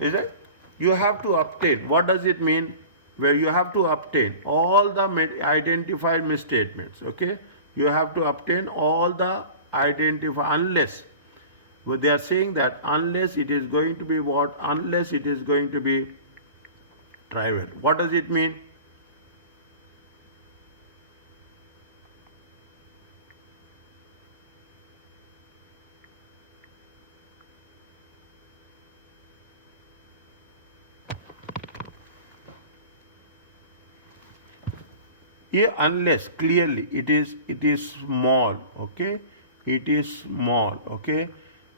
Is it? You have to obtain. What does it mean? Where you have to obtain all the identified misstatements. Okay? You have to obtain all the identified, unless, but they are saying that unless it is going to be what? Unless it is going to be trivial. What does it mean? Yeah, unless clearly it is small, okay? It is small, okay?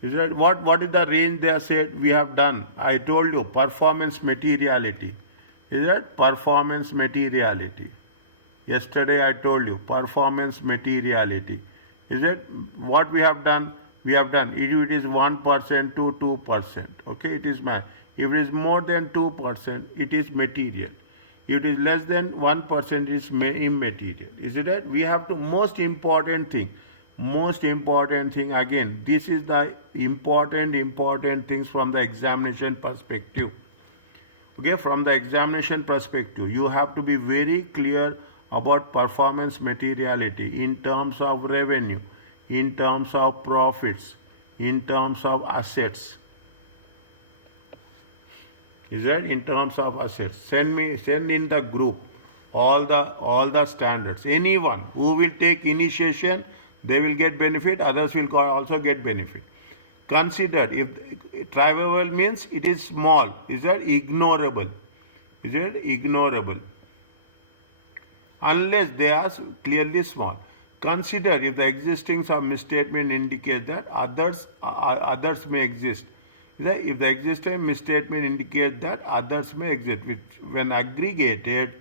Is that what is the range they have said we have done? I told you performance materiality. Is that performance materiality? Yesterday I told you performance materiality. Is it what we have done? We have done if it is 1% to 2%. Okay, it is my. If it is more than 2%, it is material. If it is less than 1%, it is immaterial. Is it right? We have to most important thing. Most important thing again. This is the important things from the examination perspective. Okay, from the examination perspective, you have to be very clear about performance materiality in terms of revenue, in terms of profits, in terms of assets. Is that in terms of assets? Send in the group all the standards. Anyone who will take initiation, they will get benefit. Others will also get benefit. Consider if trivial means it is small. Is that ignorable? Is it ignorable? Unless they are clearly small. Consider if the existence of misstatement indicates that others may exist. If the existing misstatement indicates that others may exist, which when aggregated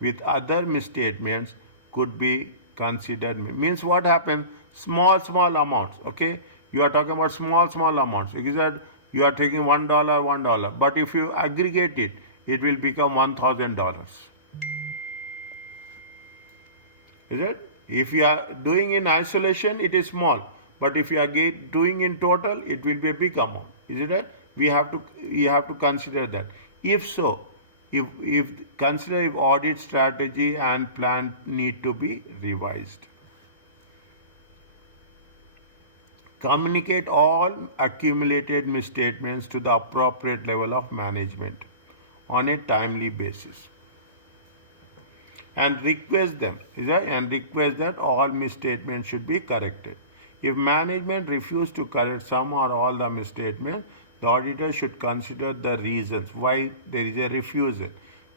with other misstatements could be considered. Means what happens? Small amounts. Okay, you are talking about small amounts. Because that you are taking $1, but if you aggregate it, it will become $1,000. Is it? If you are doing in isolation, it is small. But if you are doing in total, it will be a big amount. Is it right? We have to consider that. If so, if consider if audit strategy and plan need to be revised. Communicate all accumulated misstatements to the appropriate level of management on a timely basis. And request them, request that all misstatements should be corrected. If management refuses to correct some or all the misstatements, the auditor should consider the reasons why there is a refusal.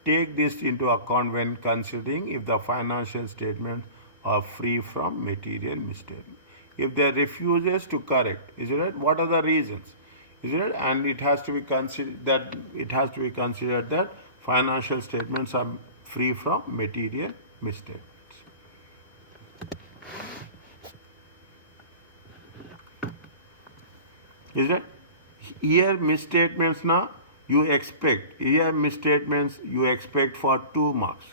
Take this into account when considering if the financial statements are free from material misstatements. If there refuses to correct, is it right? What are the reasons? Is it right? And it has to be considered that financial statements are free from material misstatements. Is it? Here misstatements now you expect for 2 marks.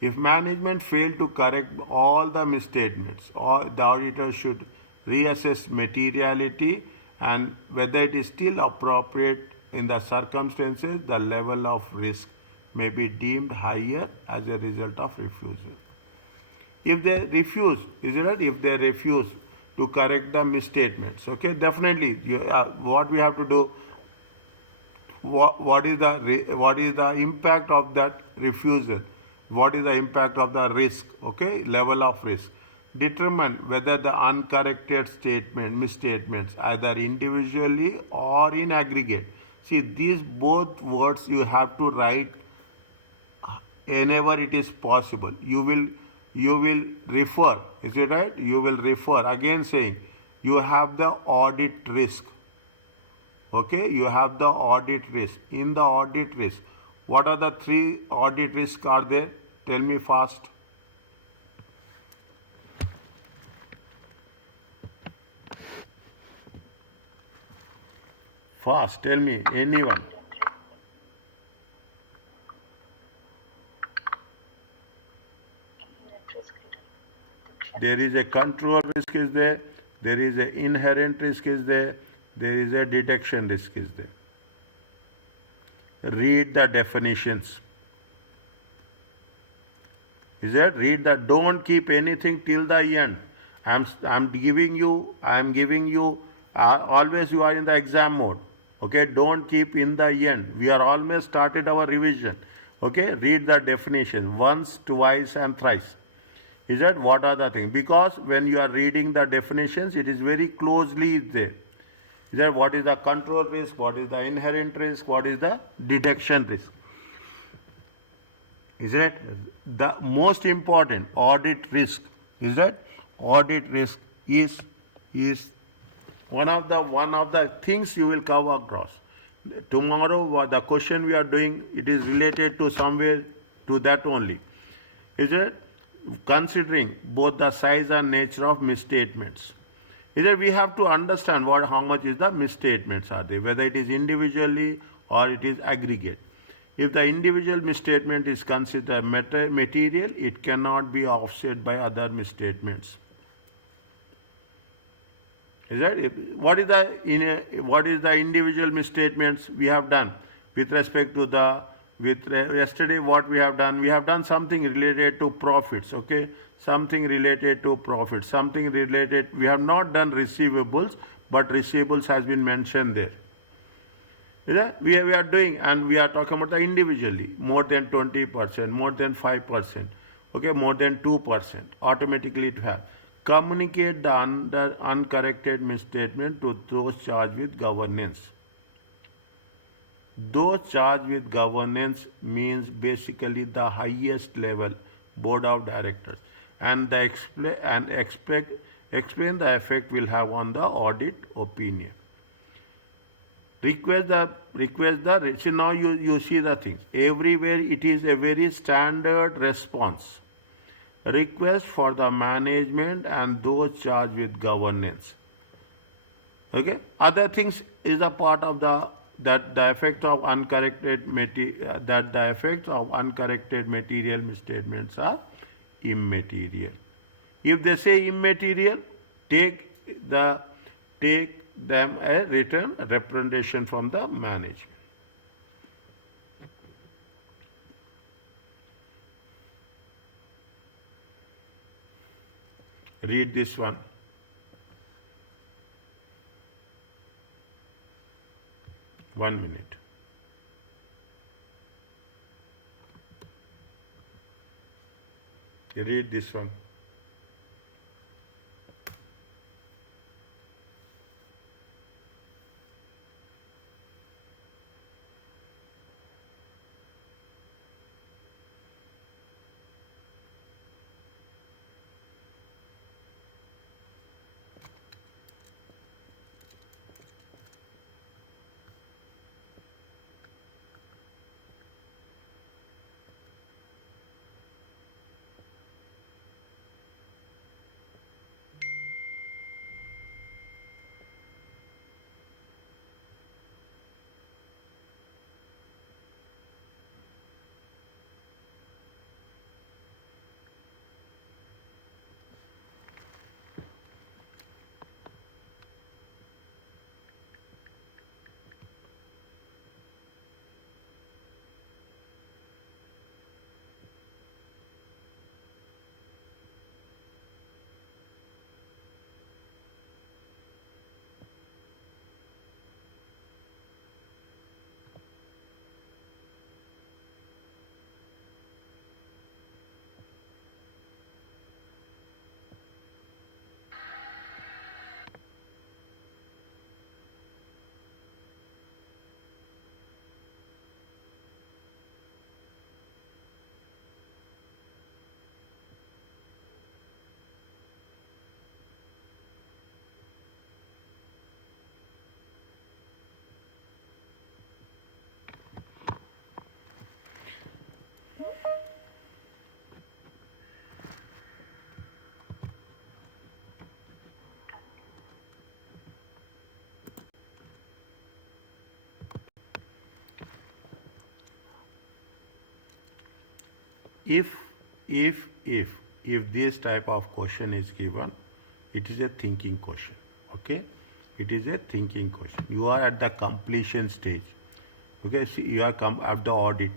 If management failed to correct all the misstatements, or the auditor should reassess materiality and whether it is still appropriate in the circumstances, the level of risk may be deemed higher as a result of refusal. If they refuse, is it right? If they refuse to correct the misstatements, okay, definitely what we have to do. What is the impact of that refusal? What is the impact of the risk? Okay, level of risk. Determine whether the uncorrected misstatements, either individually or in aggregate. See, these both words you have to write whenever it is possible. You will refer. Is it right? You will refer. Again saying, you have the audit risk. Okay, you have the audit risk. In the audit risk, what are the 3 audit risks are there? Tell me fast. Fast, tell me, anyone. There is a control risk is there is an inherent risk is there is a detection risk is there. Read the definitions. Is that? Read that. Don't keep anything till the end. I'm giving you, always you are in the exam mode. Okay, don't keep in the end. We are almost started our revision. Okay, read the definition once, twice and thrice. Is that what are the things? Because when you are reading the definitions, it is very closely there. Is that what is the control risk, what is the inherent risk, what is the detection risk. Is that the most important audit risk? Is that audit risk is one of the things you will come across. Tomorrow, the question we are doing, it is related to somewhere to that only. Is it? Considering both the size and nature of misstatements. Is that we have to understand how much is the misstatements are they, whether it is individually or it is aggregate. If the individual misstatement is considered material, it cannot be offset by other misstatements. Is that what is the individual misstatements we have done with respect to the yesterday what we have done something related to profits, okay, something related to profits, something related, we have not done receivables, but receivables has been mentioned there. Is that we are doing, and we are talking about the individually more than 20%, more than 5%, okay, more than 2%, automatically it have. Communicate the uncorrected misstatement to those charged with governance. Those charged with governance means basically the highest level board of directors, and explain the effect will have on the audit opinion. See now you see the things. Everywhere it is a very standard response. Request for the management and those charged with governance. Okay? Other things is a part of the effect of uncorrected material misstatements are immaterial. If they say immaterial, take them a written representation from the management. Read this one. One minute. Read this one. If this type of question is given, it is a thinking question. Okay, it is a thinking question. You are at the completion stage. Okay, see, you are come at the audit.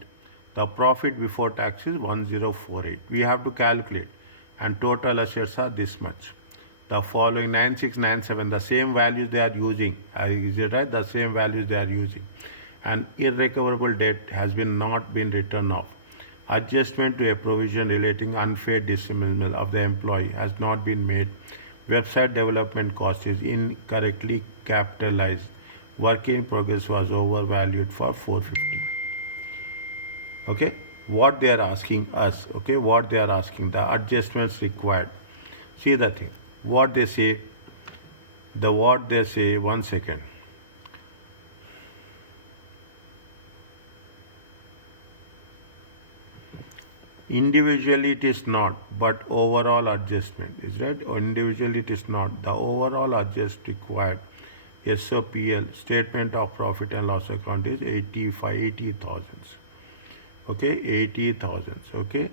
The profit before tax is 1048. We have to calculate, and total assets are this much. The following 9697, the same values they are using. Is it right? The same values they are using. And irrecoverable debt has not been written off. Adjustment to a provision relating unfair dismissal of the employee has not been made. Website development cost is incorrectly capitalized. Work in progress was overvalued for 450. Okay, what they are asking us, okay, what they are asking, the adjustments required. See the thing, what they say, one second. Individually it is not, but overall adjustment is right. Or individually it is not. The overall adjust required SOPL statement of profit and loss account is 80,000. Okay, 80,000. Okay,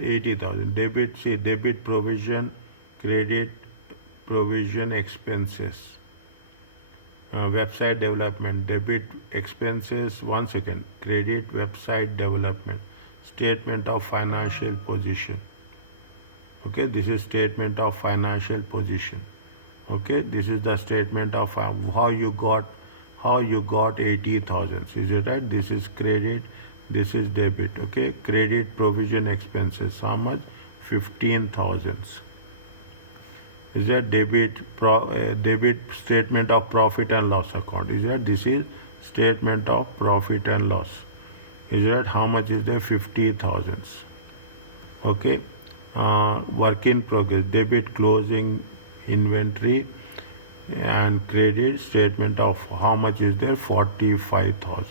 80,000. Debit, see debit provision, credit provision expenses. Website development, debit expenses, 1 second, credit website development, statement of financial position. Okay, this is statement of financial position. Okay, this is the statement of how you got 80,000. Is it right? This is credit, this is debit. Okay, credit provision expenses, how much? 15,000. Is that debit statement of profit and loss account? Is that this is statement of profit and loss? Is that how much is there? 50,000. Okay, work in progress, debit closing inventory and credit statement of how much is there? 45,000.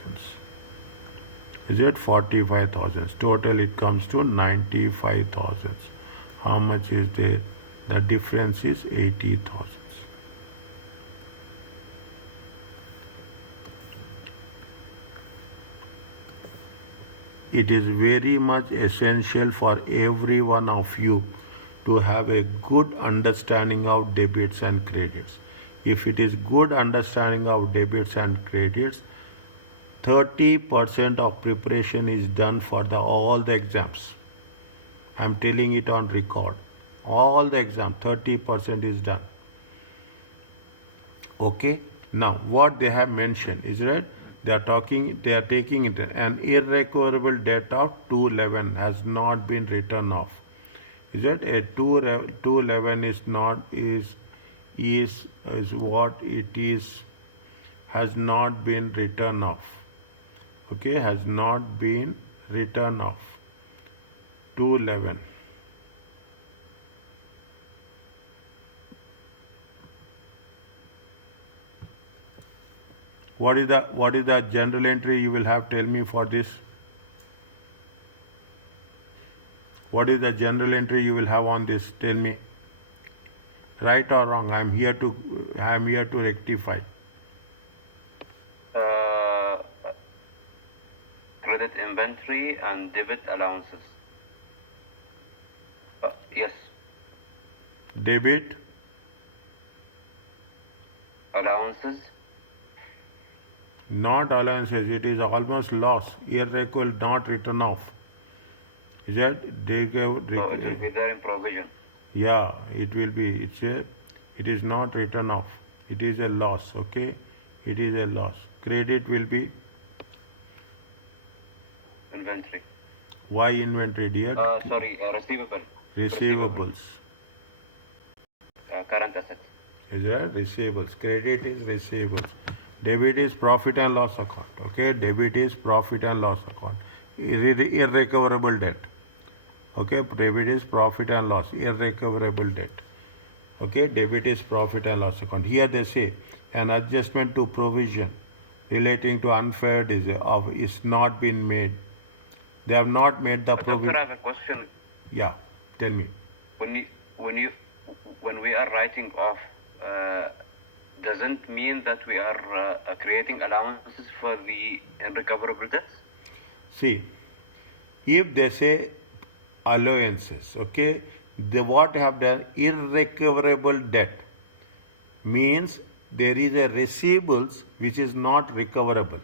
Is it 45,000? Total it comes to 95,000. How much is there? The difference is 80,000. It is very much essential for every one of you to have a good understanding of debits and credits. If it is good understanding of debits and credits, 30% of preparation is done for all the exams. I am telling it on record. All the exam, 30% is done. Okay. Now, what they have mentioned is right. They are taking it. An irrecoverable debt of 211 has not been written off. Is it a 211 is not is what it is, has not been written off. Okay, has not been written off. 211. What is the general entry you will have? Tell me for this. What is the general entry you will have on this? Tell me. Right or wrong? I am here to rectify. Credit inventory and debit allowances. Yes. Debit allowances. Not allowances, it is almost loss. Irrecoverable, not written off. Is that they gave? So it will be there in provision. Yeah, it will be. It is not written off. It is a loss. Okay, it is a loss. Credit will be inventory. Why inventory, dear? Receivable. Receivables. Current assets. Is that receivables? Credit is receivables. Debit is profit and loss account. Okay, debit is profit and loss account. Irrecoverable debt. Okay, debit is profit and loss. Irrecoverable debt. Okay, debit is profit and loss account. Here they say an adjustment to provision relating to unfair is not been made. They have not made the provision. I have a question. Yeah, tell me. When we are writing off, doesn't mean that we are creating allowances for the irrecoverable debts? See, if they say allowances, okay, they what have done irrecoverable debt means there is a receivables which is not recoverable.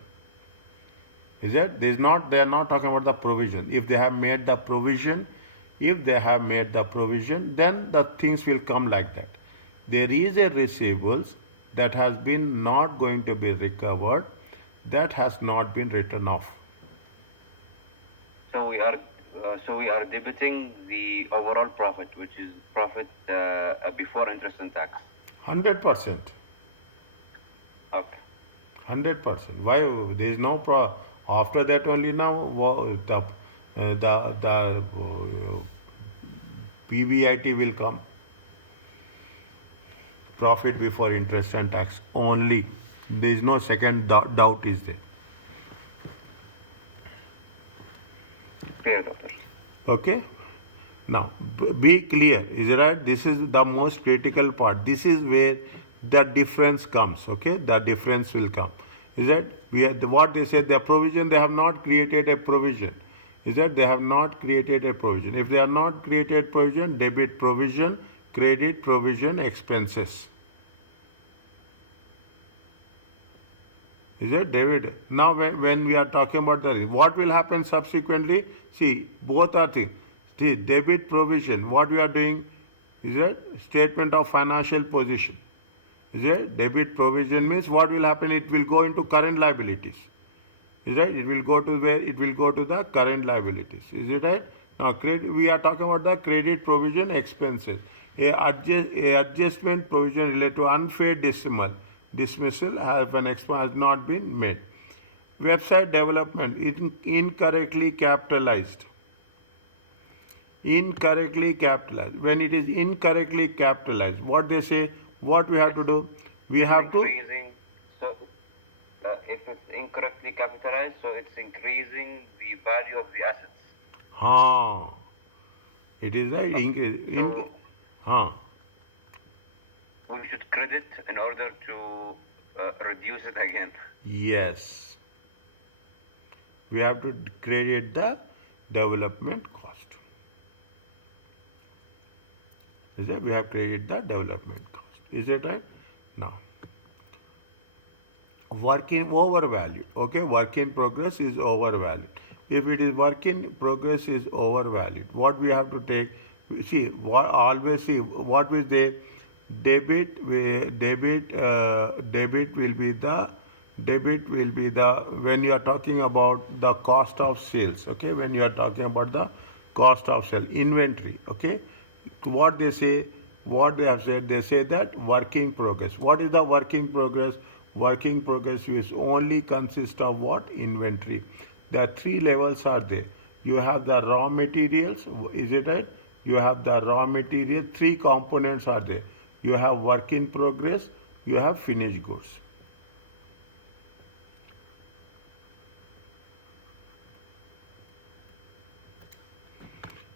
Is that they are not talking about the provision. If they have made the provision, then the things will come like that. There is a receivables that has been not going to be recovered, that has not been written off. So we are debiting the overall profit, which is profit before interest and tax. 100%. Okay. 100%. Why there is no after that only now the PBIT will come, profit before interest and tax only. There is no second doubt is there. Clear, doctor. Okay. Now be clear, is it right? This is the most critical part. This is where the difference comes. Okay, the difference will come. Is that what they said? Their provision, they have not created a provision. Is that they have not created a provision? If they are not created provision, debit provision, credit provision, expenses. Is it, David? Now, when we are talking about what will happen subsequently? See, both are things. See, debit provision, what we are doing is a statement of financial position. Is it? Debit provision means what will happen? It will go into current liabilities. Is it? It will go to where? It will go to the current liabilities. Is it right? Now, we are talking about the credit provision expenses. A adjustment provision related to unfair dismissal has not been made. Website development incorrectly capitalized. Incorrectly capitalized. When it is incorrectly capitalized, what they say, what we have to do? We have to. So, if it's incorrectly capitalized, so it's increasing the value of the assets. It is a increase. We should credit in order to reduce it again. Yes. We have to credit the development cost. Is it? We have credited the development cost. Is it right? Now, work in overvalued. Okay, work in progress is overvalued. If it is work in progress is overvalued, what we have to take? See, always see what is the debit will be the when you are talking about the cost of sales. Okay, when you are talking about the cost of sale, inventory. Okay, what they say, what they have said, they say that work in progress. What is the work in progress? Work in progress is only consist of what? Inventory. The three levels are there. You have the raw materials. Is it right? You have the raw material. Three components are there. You have work in progress, you have finished goods.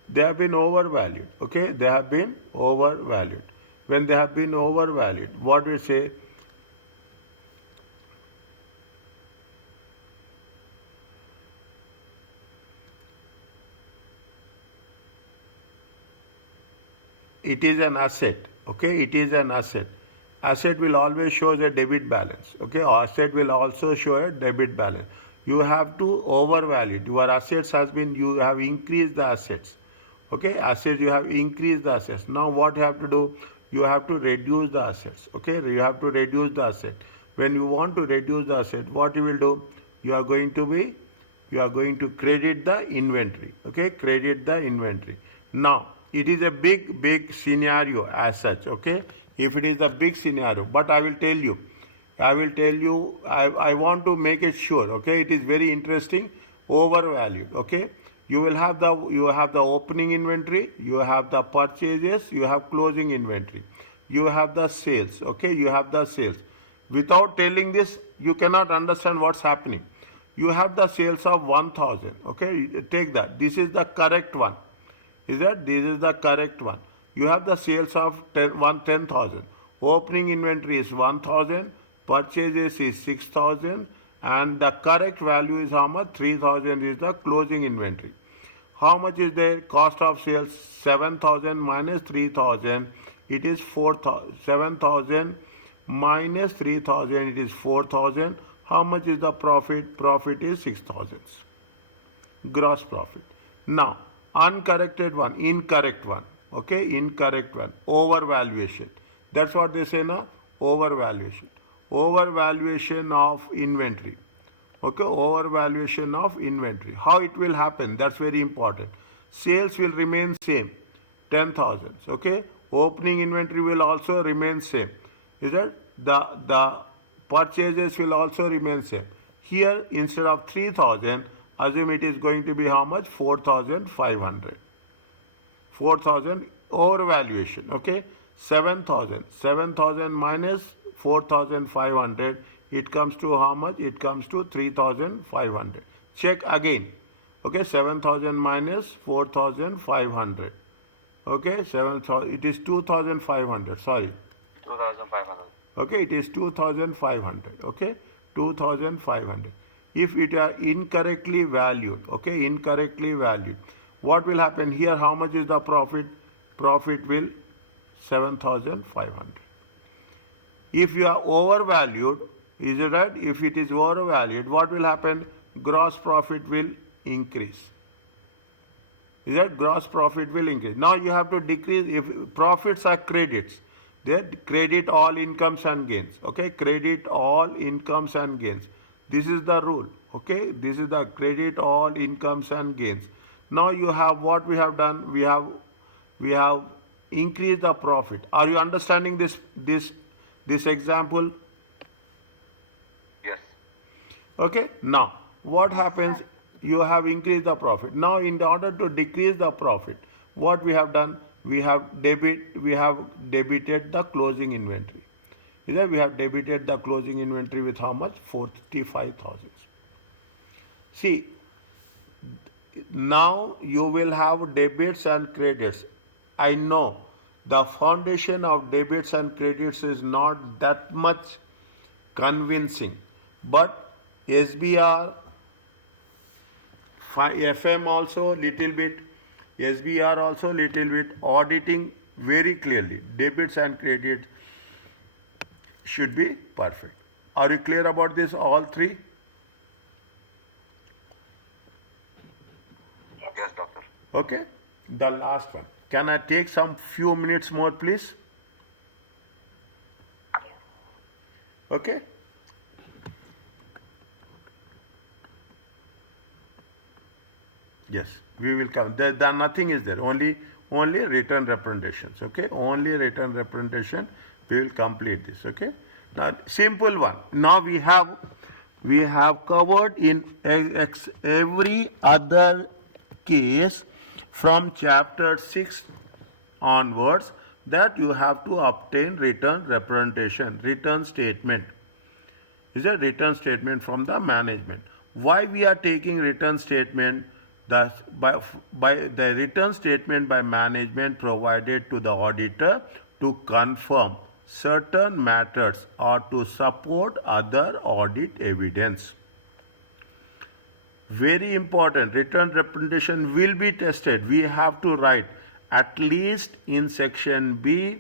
They have been overvalued. Okay, they have been overvalued. When they have been overvalued, what we say? It is an asset. Okay, it is an asset. Asset will always show a debit balance. Okay, asset will also show a debit balance. You have to overvalue it. Your assets has been, you have increased the assets. Okay, assets, you have increased the assets. Now what you have to do? You have to reduce the assets. Okay, you have to reduce the asset. When you want to reduce the asset, what you will do? You are going to credit the inventory. Okay, credit the inventory. Now, it is a big scenario as such. Okay, if it is a big scenario, but I will tell you, I want to make it sure. Okay, it is very interesting. Overvalued. Okay, you have the opening inventory, you have the purchases, you have closing inventory, you have the sales. Okay, you have the sales. Without telling this, you cannot understand what's happening. You have the sales of 1,000. Okay, take that. This is the correct one. Is that this is the correct one? You have the sales of 10,000. Opening inventory is 1,000. Purchases is 6,000. And the correct value is how much? 3,000 is the closing inventory. How much is there? Cost of sales 7,000 minus 3,000. It is 4,000. 7,000 minus 3,000. It is 4,000. How much is the profit? Profit is 6,000. Gross profit. Now, uncorrected one, incorrect one. Okay, incorrect one. Overvaluation. That's what they say now. Overvaluation. Overvaluation of inventory. Okay, overvaluation of inventory. How it will happen? That's very important. Sales will remain same, 10,000. Okay, opening inventory will also remain same. Is that the purchases will also remain same. Here, instead of 3,000, Assume it is going to be how much? 4,500. 4,000 overvaluation, okay? 7,000. 7,000 minus 4,500, it comes to how much? It comes to 3,500. Check again, okay? 7,000 minus 4,500, okay? 7,000, it is 2,500, sorry. 2,500. Okay, it is 2,500, okay? 2,500. If it are incorrectly valued, okay, incorrectly valued, what will happen here? How much is the profit? Profit will 7,500. If you are overvalued, is it right? If it is overvalued, what will happen? Gross profit will increase. Is that gross profit will increase? Now you have to decrease. If profits are credits, then credit all incomes and gains. Okay, credit all incomes and gains. This is the rule. Okay, this is the credit all incomes and gains. Now you have what we have done. We have increased the profit. Are you understanding this example? Yes. Okay. Now what happens? You have increased the profit. Now in order to decrease the profit, what we have done? We have debited the closing inventory. Is that we have debited the closing inventory with how much? 45,000. See, now you will have debits and credits. I know the foundation of debits and credits is not that much convincing, but SBR, FM also little bit, SBR also little bit, auditing very clearly, debits and credits should be perfect. Are you clear about this, all three? Yes, doctor. Okay. The last one. Can I take some few minutes more, please? Okay. Yes, we will come. There nothing is there. Only written representations. Okay. Only written representation. We will complete this. Okay. Now simple one. Now we have covered in every other case from chapter 6 onwards that you have to obtain written representation, written statement. Is a written statement from the management. Why we are taking written statement? Thus, by the written statement by management provided to the auditor to confirm certain matters or to support other audit evidence. Very important, written representation will be tested. We have to write at least in section B.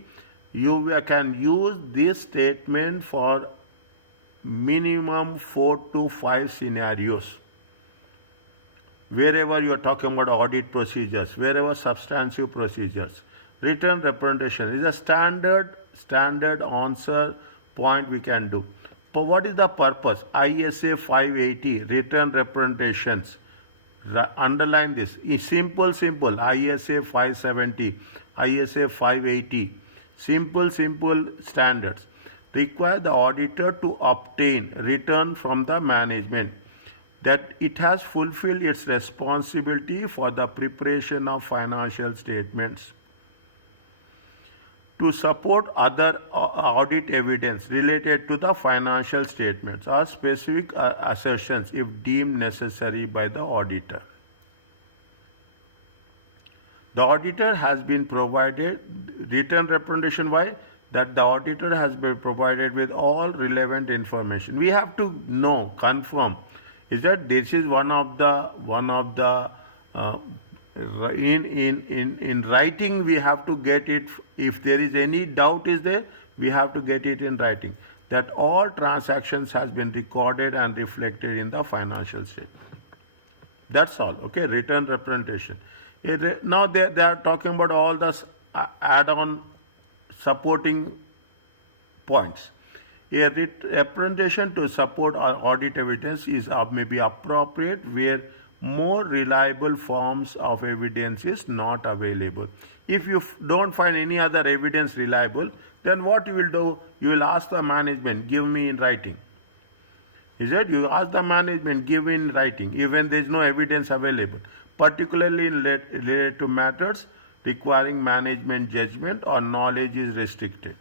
You can use this statement for minimum 4 to 5 scenarios. Wherever you are talking about audit procedures, wherever substantive procedures, written representation is a standard answer point we can do. But what is the purpose? ISA 580 written representations. Underline this. Simple. ISA 570, ISA 580. Simple standards. Require the auditor to obtain written from the management that it has fulfilled its responsibility for the preparation of financial statements, to support other audit evidence related to the financial statements or specific assertions if deemed necessary by the auditor. The auditor has been provided written representation. Why? That the auditor has been provided with all relevant information. We have to know, confirm, is that this is one of the in writing we have to get it. If there is any doubt is there, we have to get it in writing that all transactions has been recorded and reflected in the financial statement. That's all. Okay, written representation. Now they are talking about all the add-on supporting points. A representation to support our audit evidence is may be appropriate where more reliable forms of evidence is not available. If you don't find any other evidence reliable, then what you will do? You will ask the management, give me in writing. Is it? You ask the management, give in writing, even there is no evidence available, particularly related to matters requiring management judgment or knowledge is restricted.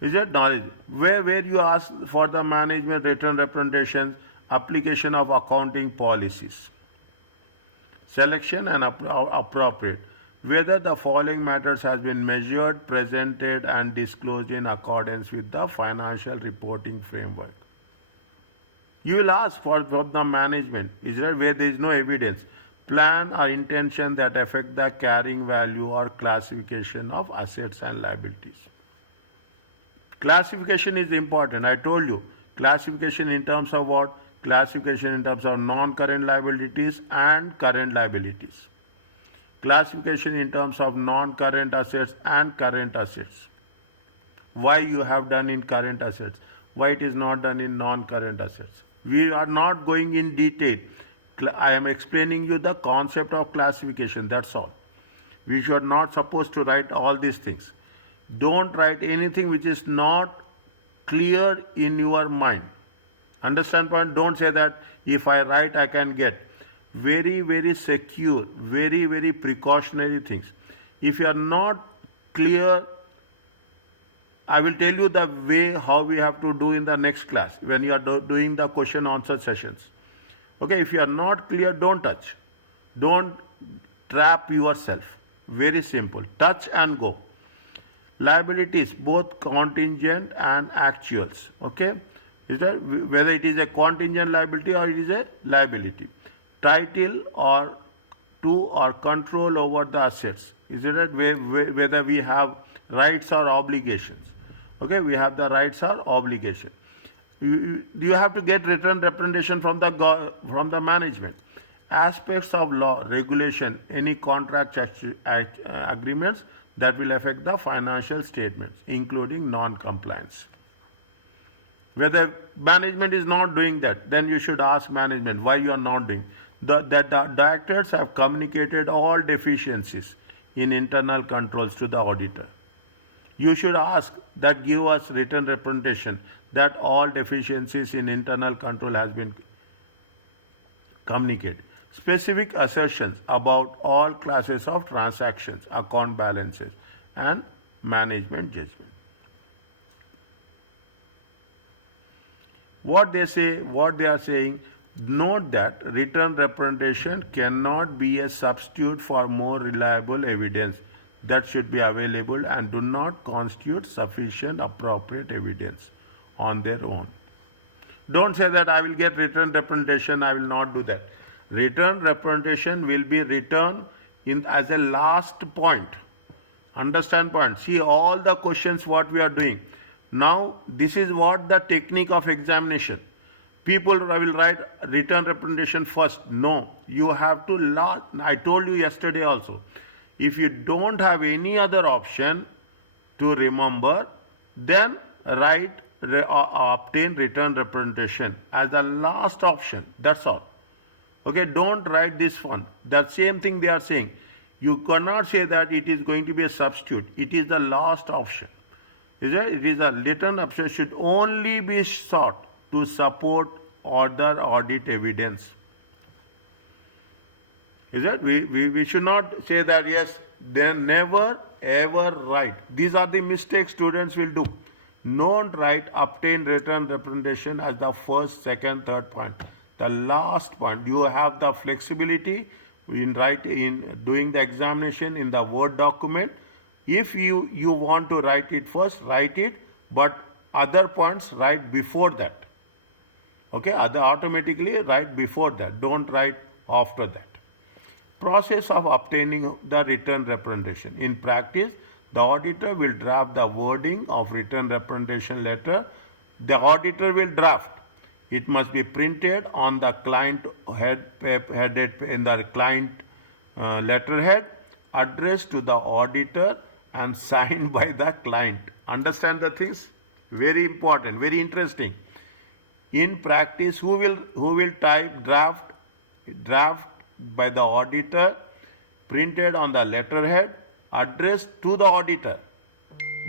Is it knowledge? Where you ask for the management written representations, application of accounting policies, selection and appropriate. Whether the following matters has been measured, presented and disclosed in accordance with the financial reporting framework. You will ask for from the management, is there where there is no evidence, plan or intention that affect the carrying value or classification of assets and liabilities. Classification is important. I told you, classification in terms of what? Classification in terms of non-current liabilities and current liabilities. Classification in terms of non-current assets and current assets. Why you have done in current assets? Why it is not done in non-current assets? We are not going in detail. I am explaining you the concept of classification, that's all. We are not supposed to write all these things. Don't write anything which is not clear in your mind. Understand point? Don't say that if I write I can get. Very, very secure, very, very precautionary things. If you are not clear, I will tell you the way how we have to do in the next class when you are doing the question answer sessions. Okay, if you are not clear, don't touch. Don't trap yourself. Very simple. Touch and go. Liabilities, both contingent and actuals. Okay, is that whether it is a contingent liability or it is a liability. Title or to or control over the assets. Is it that whether we have rights or obligations? Okay, we have the rights or obligation. You have to get written representation from the management. Aspects of law, regulation, any contract agreements that will affect the financial statements, including non-compliance. Whether management is not doing that, then you should ask management why you are not doing. The directors have communicated all deficiencies in internal controls to the auditor. You should ask that give us written representation that all deficiencies in internal control has been communicated. Specific assertions about all classes of transactions, account balances and management judgment. What they say, what they are saying, note that written representation cannot be a substitute for more reliable evidence that should be available and do not constitute sufficient appropriate evidence on their own. Don't say that I will get written representation, I will not do that. Written representation will be written in as a last point. Understand point? See all the questions what we are doing. Now this is what the technique of examination. People will write written representation first. No, you have to, I told you yesterday also, if you don't have any other option to remember, then write obtain written representation as the last option. That's all. Okay, don't write this one. The same thing they are saying. You cannot say that it is going to be a substitute. It is the last option. Is it? It is a written option should only be sought to support other audit evidence. Is it? We should not say that yes, then never ever write. These are the mistakes students will do. Don't write obtain written representation as the first, second, third point. The last point, you have the flexibility in doing the examination in the Word document. If you want to write it first, write it, but other points write before that. Okay, automatically write before that. Don't write after that. Process of obtaining the written representation. In practice, the auditor will draft the wording of written representation letter. The auditor will draft. It must be printed on the client headed in the client letterhead, addressed to the auditor and signed by the client. Understand the things? Very important, very interesting. In practice, who will type draft by the auditor, printed on the letterhead, addressed to the auditor,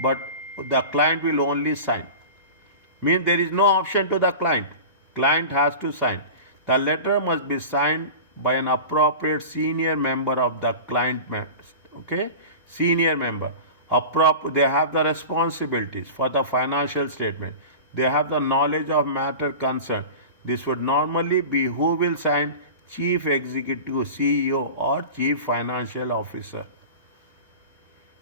but the client will only sign. Means there is no option to the client. Client has to sign. The letter must be signed by an appropriate senior member of the client, okay? Senior member. They have the responsibilities for the financial statement. They have the knowledge of matter concerned. This would normally be who will sign? Chief Executive, CEO, or Chief Financial Officer.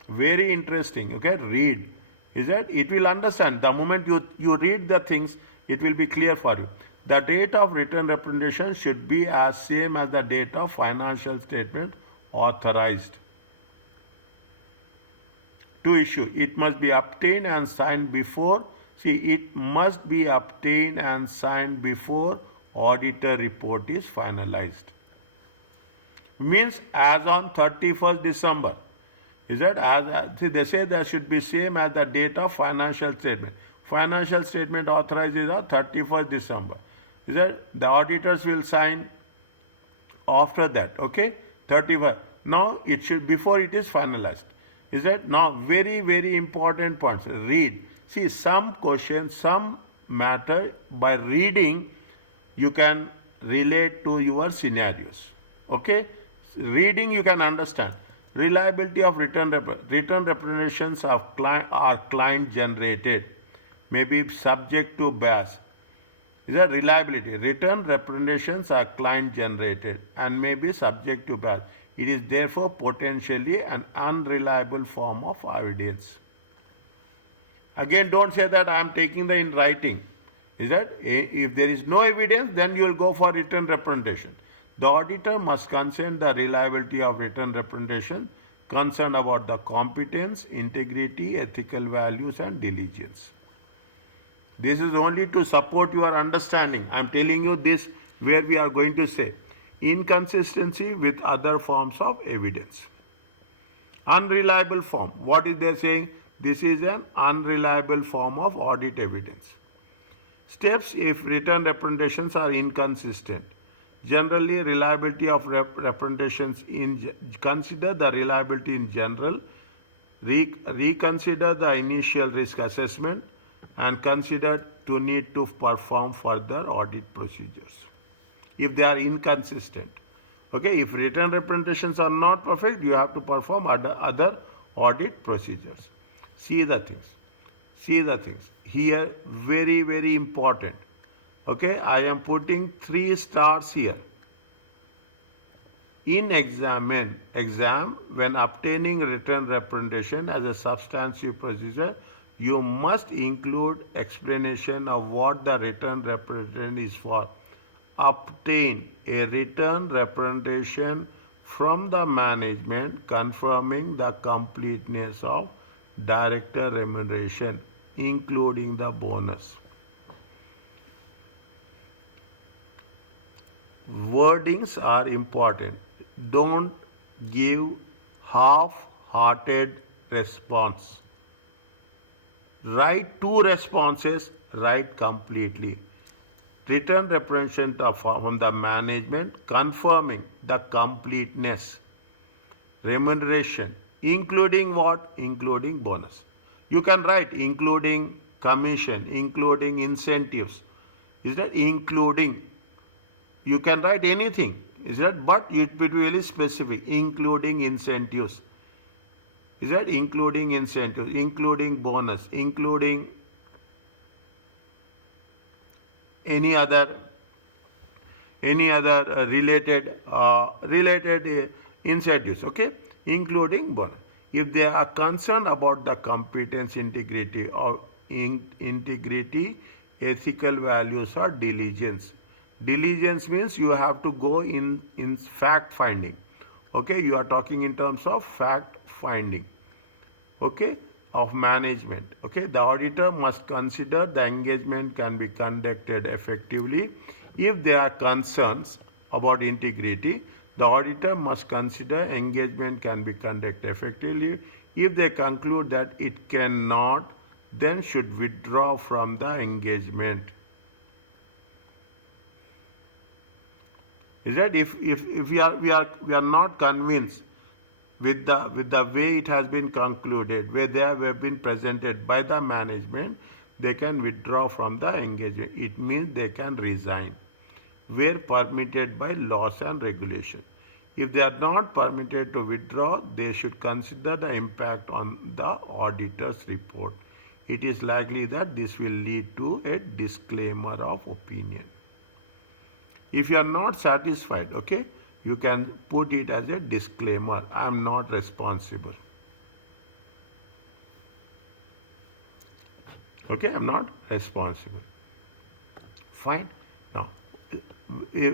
Very interesting, okay? Read. Is that? It will understand. The moment you read the things, it will be clear for you. The date of written representation should be as same as the date of financial statement authorized to issue. It must be obtained and signed before, it must be obtained and signed before auditor report is finalized. Means as on 31st December. Is that? They say that should be same as the date of financial statement. Financial statement authorized is on 31st December. Is that? The auditors will sign after that, okay? 31st. Now it should, before it is finalized. Is that? Now very, very important points. Read. See, some questions, some matter, by reading you can relate to your scenarios. Okay? Reading you can understand. Reliability of written representations are client generated, may be subject to bias. Is that reliability? Written representations are client generated and may be subject to bias. It is therefore potentially an unreliable form of evidence. Again, don't say that I am taking the in writing. Is that? If there is no evidence, then you will go for written representation. The auditor must consent the reliability of written representation, concerned about the competence, integrity, ethical values, and diligence. This is only to support your understanding. I am telling you this where we are going to say inconsistency with other forms of evidence. Unreliable form. What is they saying? This is an unreliable form of audit evidence. Steps if written representations are inconsistent. Generally, reliability of representations consider the reliability in general, reconsider the initial risk assessment, and consider to need to perform further audit procedures if they are inconsistent. Okay, if written representations are not perfect, you have to perform other audit procedures. See the things. See the things. Here, very, very important. Okay, I am putting 3 stars here. In exam, when obtaining written representation as a substantive procedure, you must include explanation of what the written representation is for. Obtain a written representation from the management confirming the completeness of director remuneration, including the bonus. Wordings are important. Don't give half-hearted response. Write 2 responses, write completely. Written representation from the management confirming the completeness. Remuneration, including what? Including bonus. You can write including commission, including incentives. Is that including? You can write anything. Is that? But it will be really specific, including incentives. Is that? Including incentives, including bonus, including any other related incentives, okay, including bonus. If they are concerned about the competence, integrity, or integrity, ethical values, or diligence. Diligence means you have to go in fact finding. Okay, you are talking in terms of fact finding. Okay, of management. Okay, the auditor must consider the engagement can be conducted effectively. If there are concerns about integrity, the auditor must consider engagement can be conducted effectively. If they conclude that it cannot, then should withdraw from the engagement. Is that if we are not convinced with the way it has been concluded, where they have been presented by the management, they can withdraw from the engagement. It means they can resign where permitted by laws and regulation. If they are not permitted to withdraw, they should consider the impact on the auditor's report. It is likely that this will lead to a disclaimer of opinion. If you are not satisfied, okay, you can put it as a disclaimer. I am not responsible. Okay, I am not responsible. Fine. Now,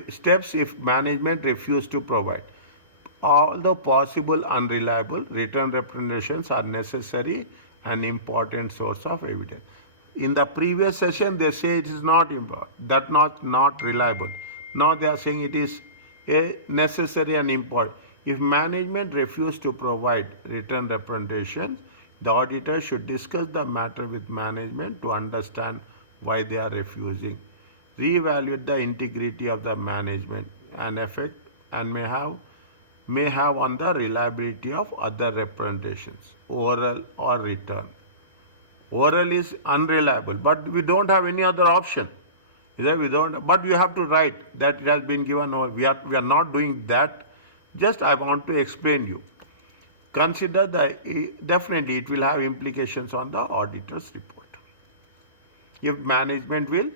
steps if management refuse to provide. All the possible unreliable written representations are necessary and important source of evidence. In the previous session, they say it is not important, that not reliable. Now they are saying it is a necessary and important. If management refuse to provide written representations, the auditor should discuss the matter with management to understand why they are refusing. Reevaluate the integrity of the management and effect and may have on the reliability of other representations, oral or written. Oral is unreliable, but we don't have any other option. But you have to write that it has been given over. We are not doing that. Just I want to explain you. Consider definitely it will have implications on the auditor's report. If management will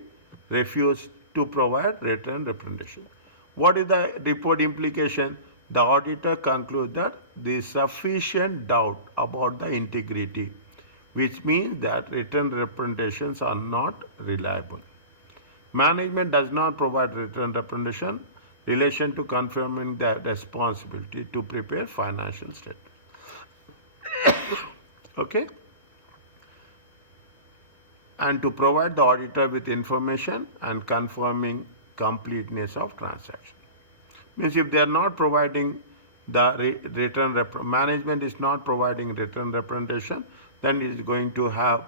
refuse to provide written representation. What is the report implication? The auditor concludes that there is sufficient doubt about the integrity, which means that written representations are not reliable. Management does not provide written representation in relation to confirming the responsibility to prepare financial statements. Okay? And to provide the auditor with information and confirming completeness of transaction. Means if they are not providing the management is not providing written representation, then it is going to have,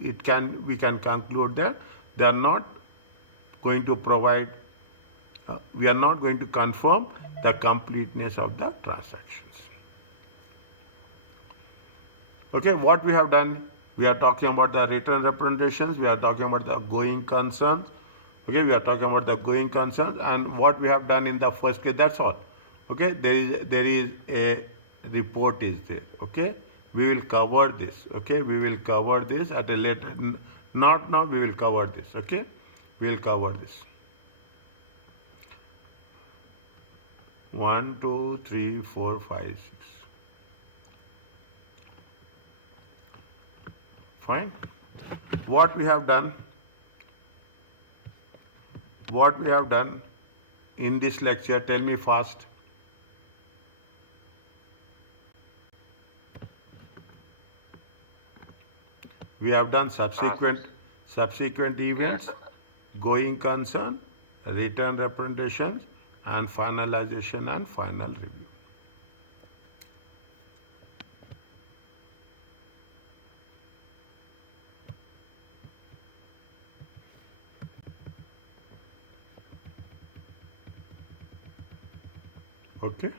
we can conclude that they are not going to provide, we are not going to confirm the completeness of the transactions. Okay, what we have done, we are talking about the written representations, we are talking about the going concerns. Okay, we are talking about the going concerns, and what we have done in the first case, that's all. Okay, there is a report is there. Okay, we will cover this. Okay, we will cover this at a later, not now, we will cover this. Okay, we will cover this. 1, 2, 3, 4, 5, 6. Fine. What we have done in this lecture, tell me fast. We have done subsequent events, going concern, return representations, and finalization and final review. Okay.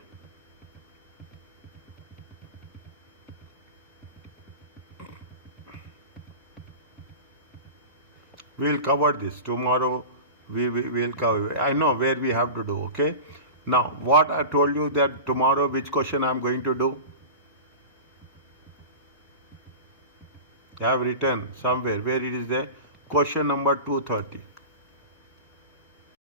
We will cover this tomorrow. We will cover. I know where we have to do. Okay. Now, what I told you that tomorrow, which question I am going to do? I have written somewhere where it is there. Question number 230.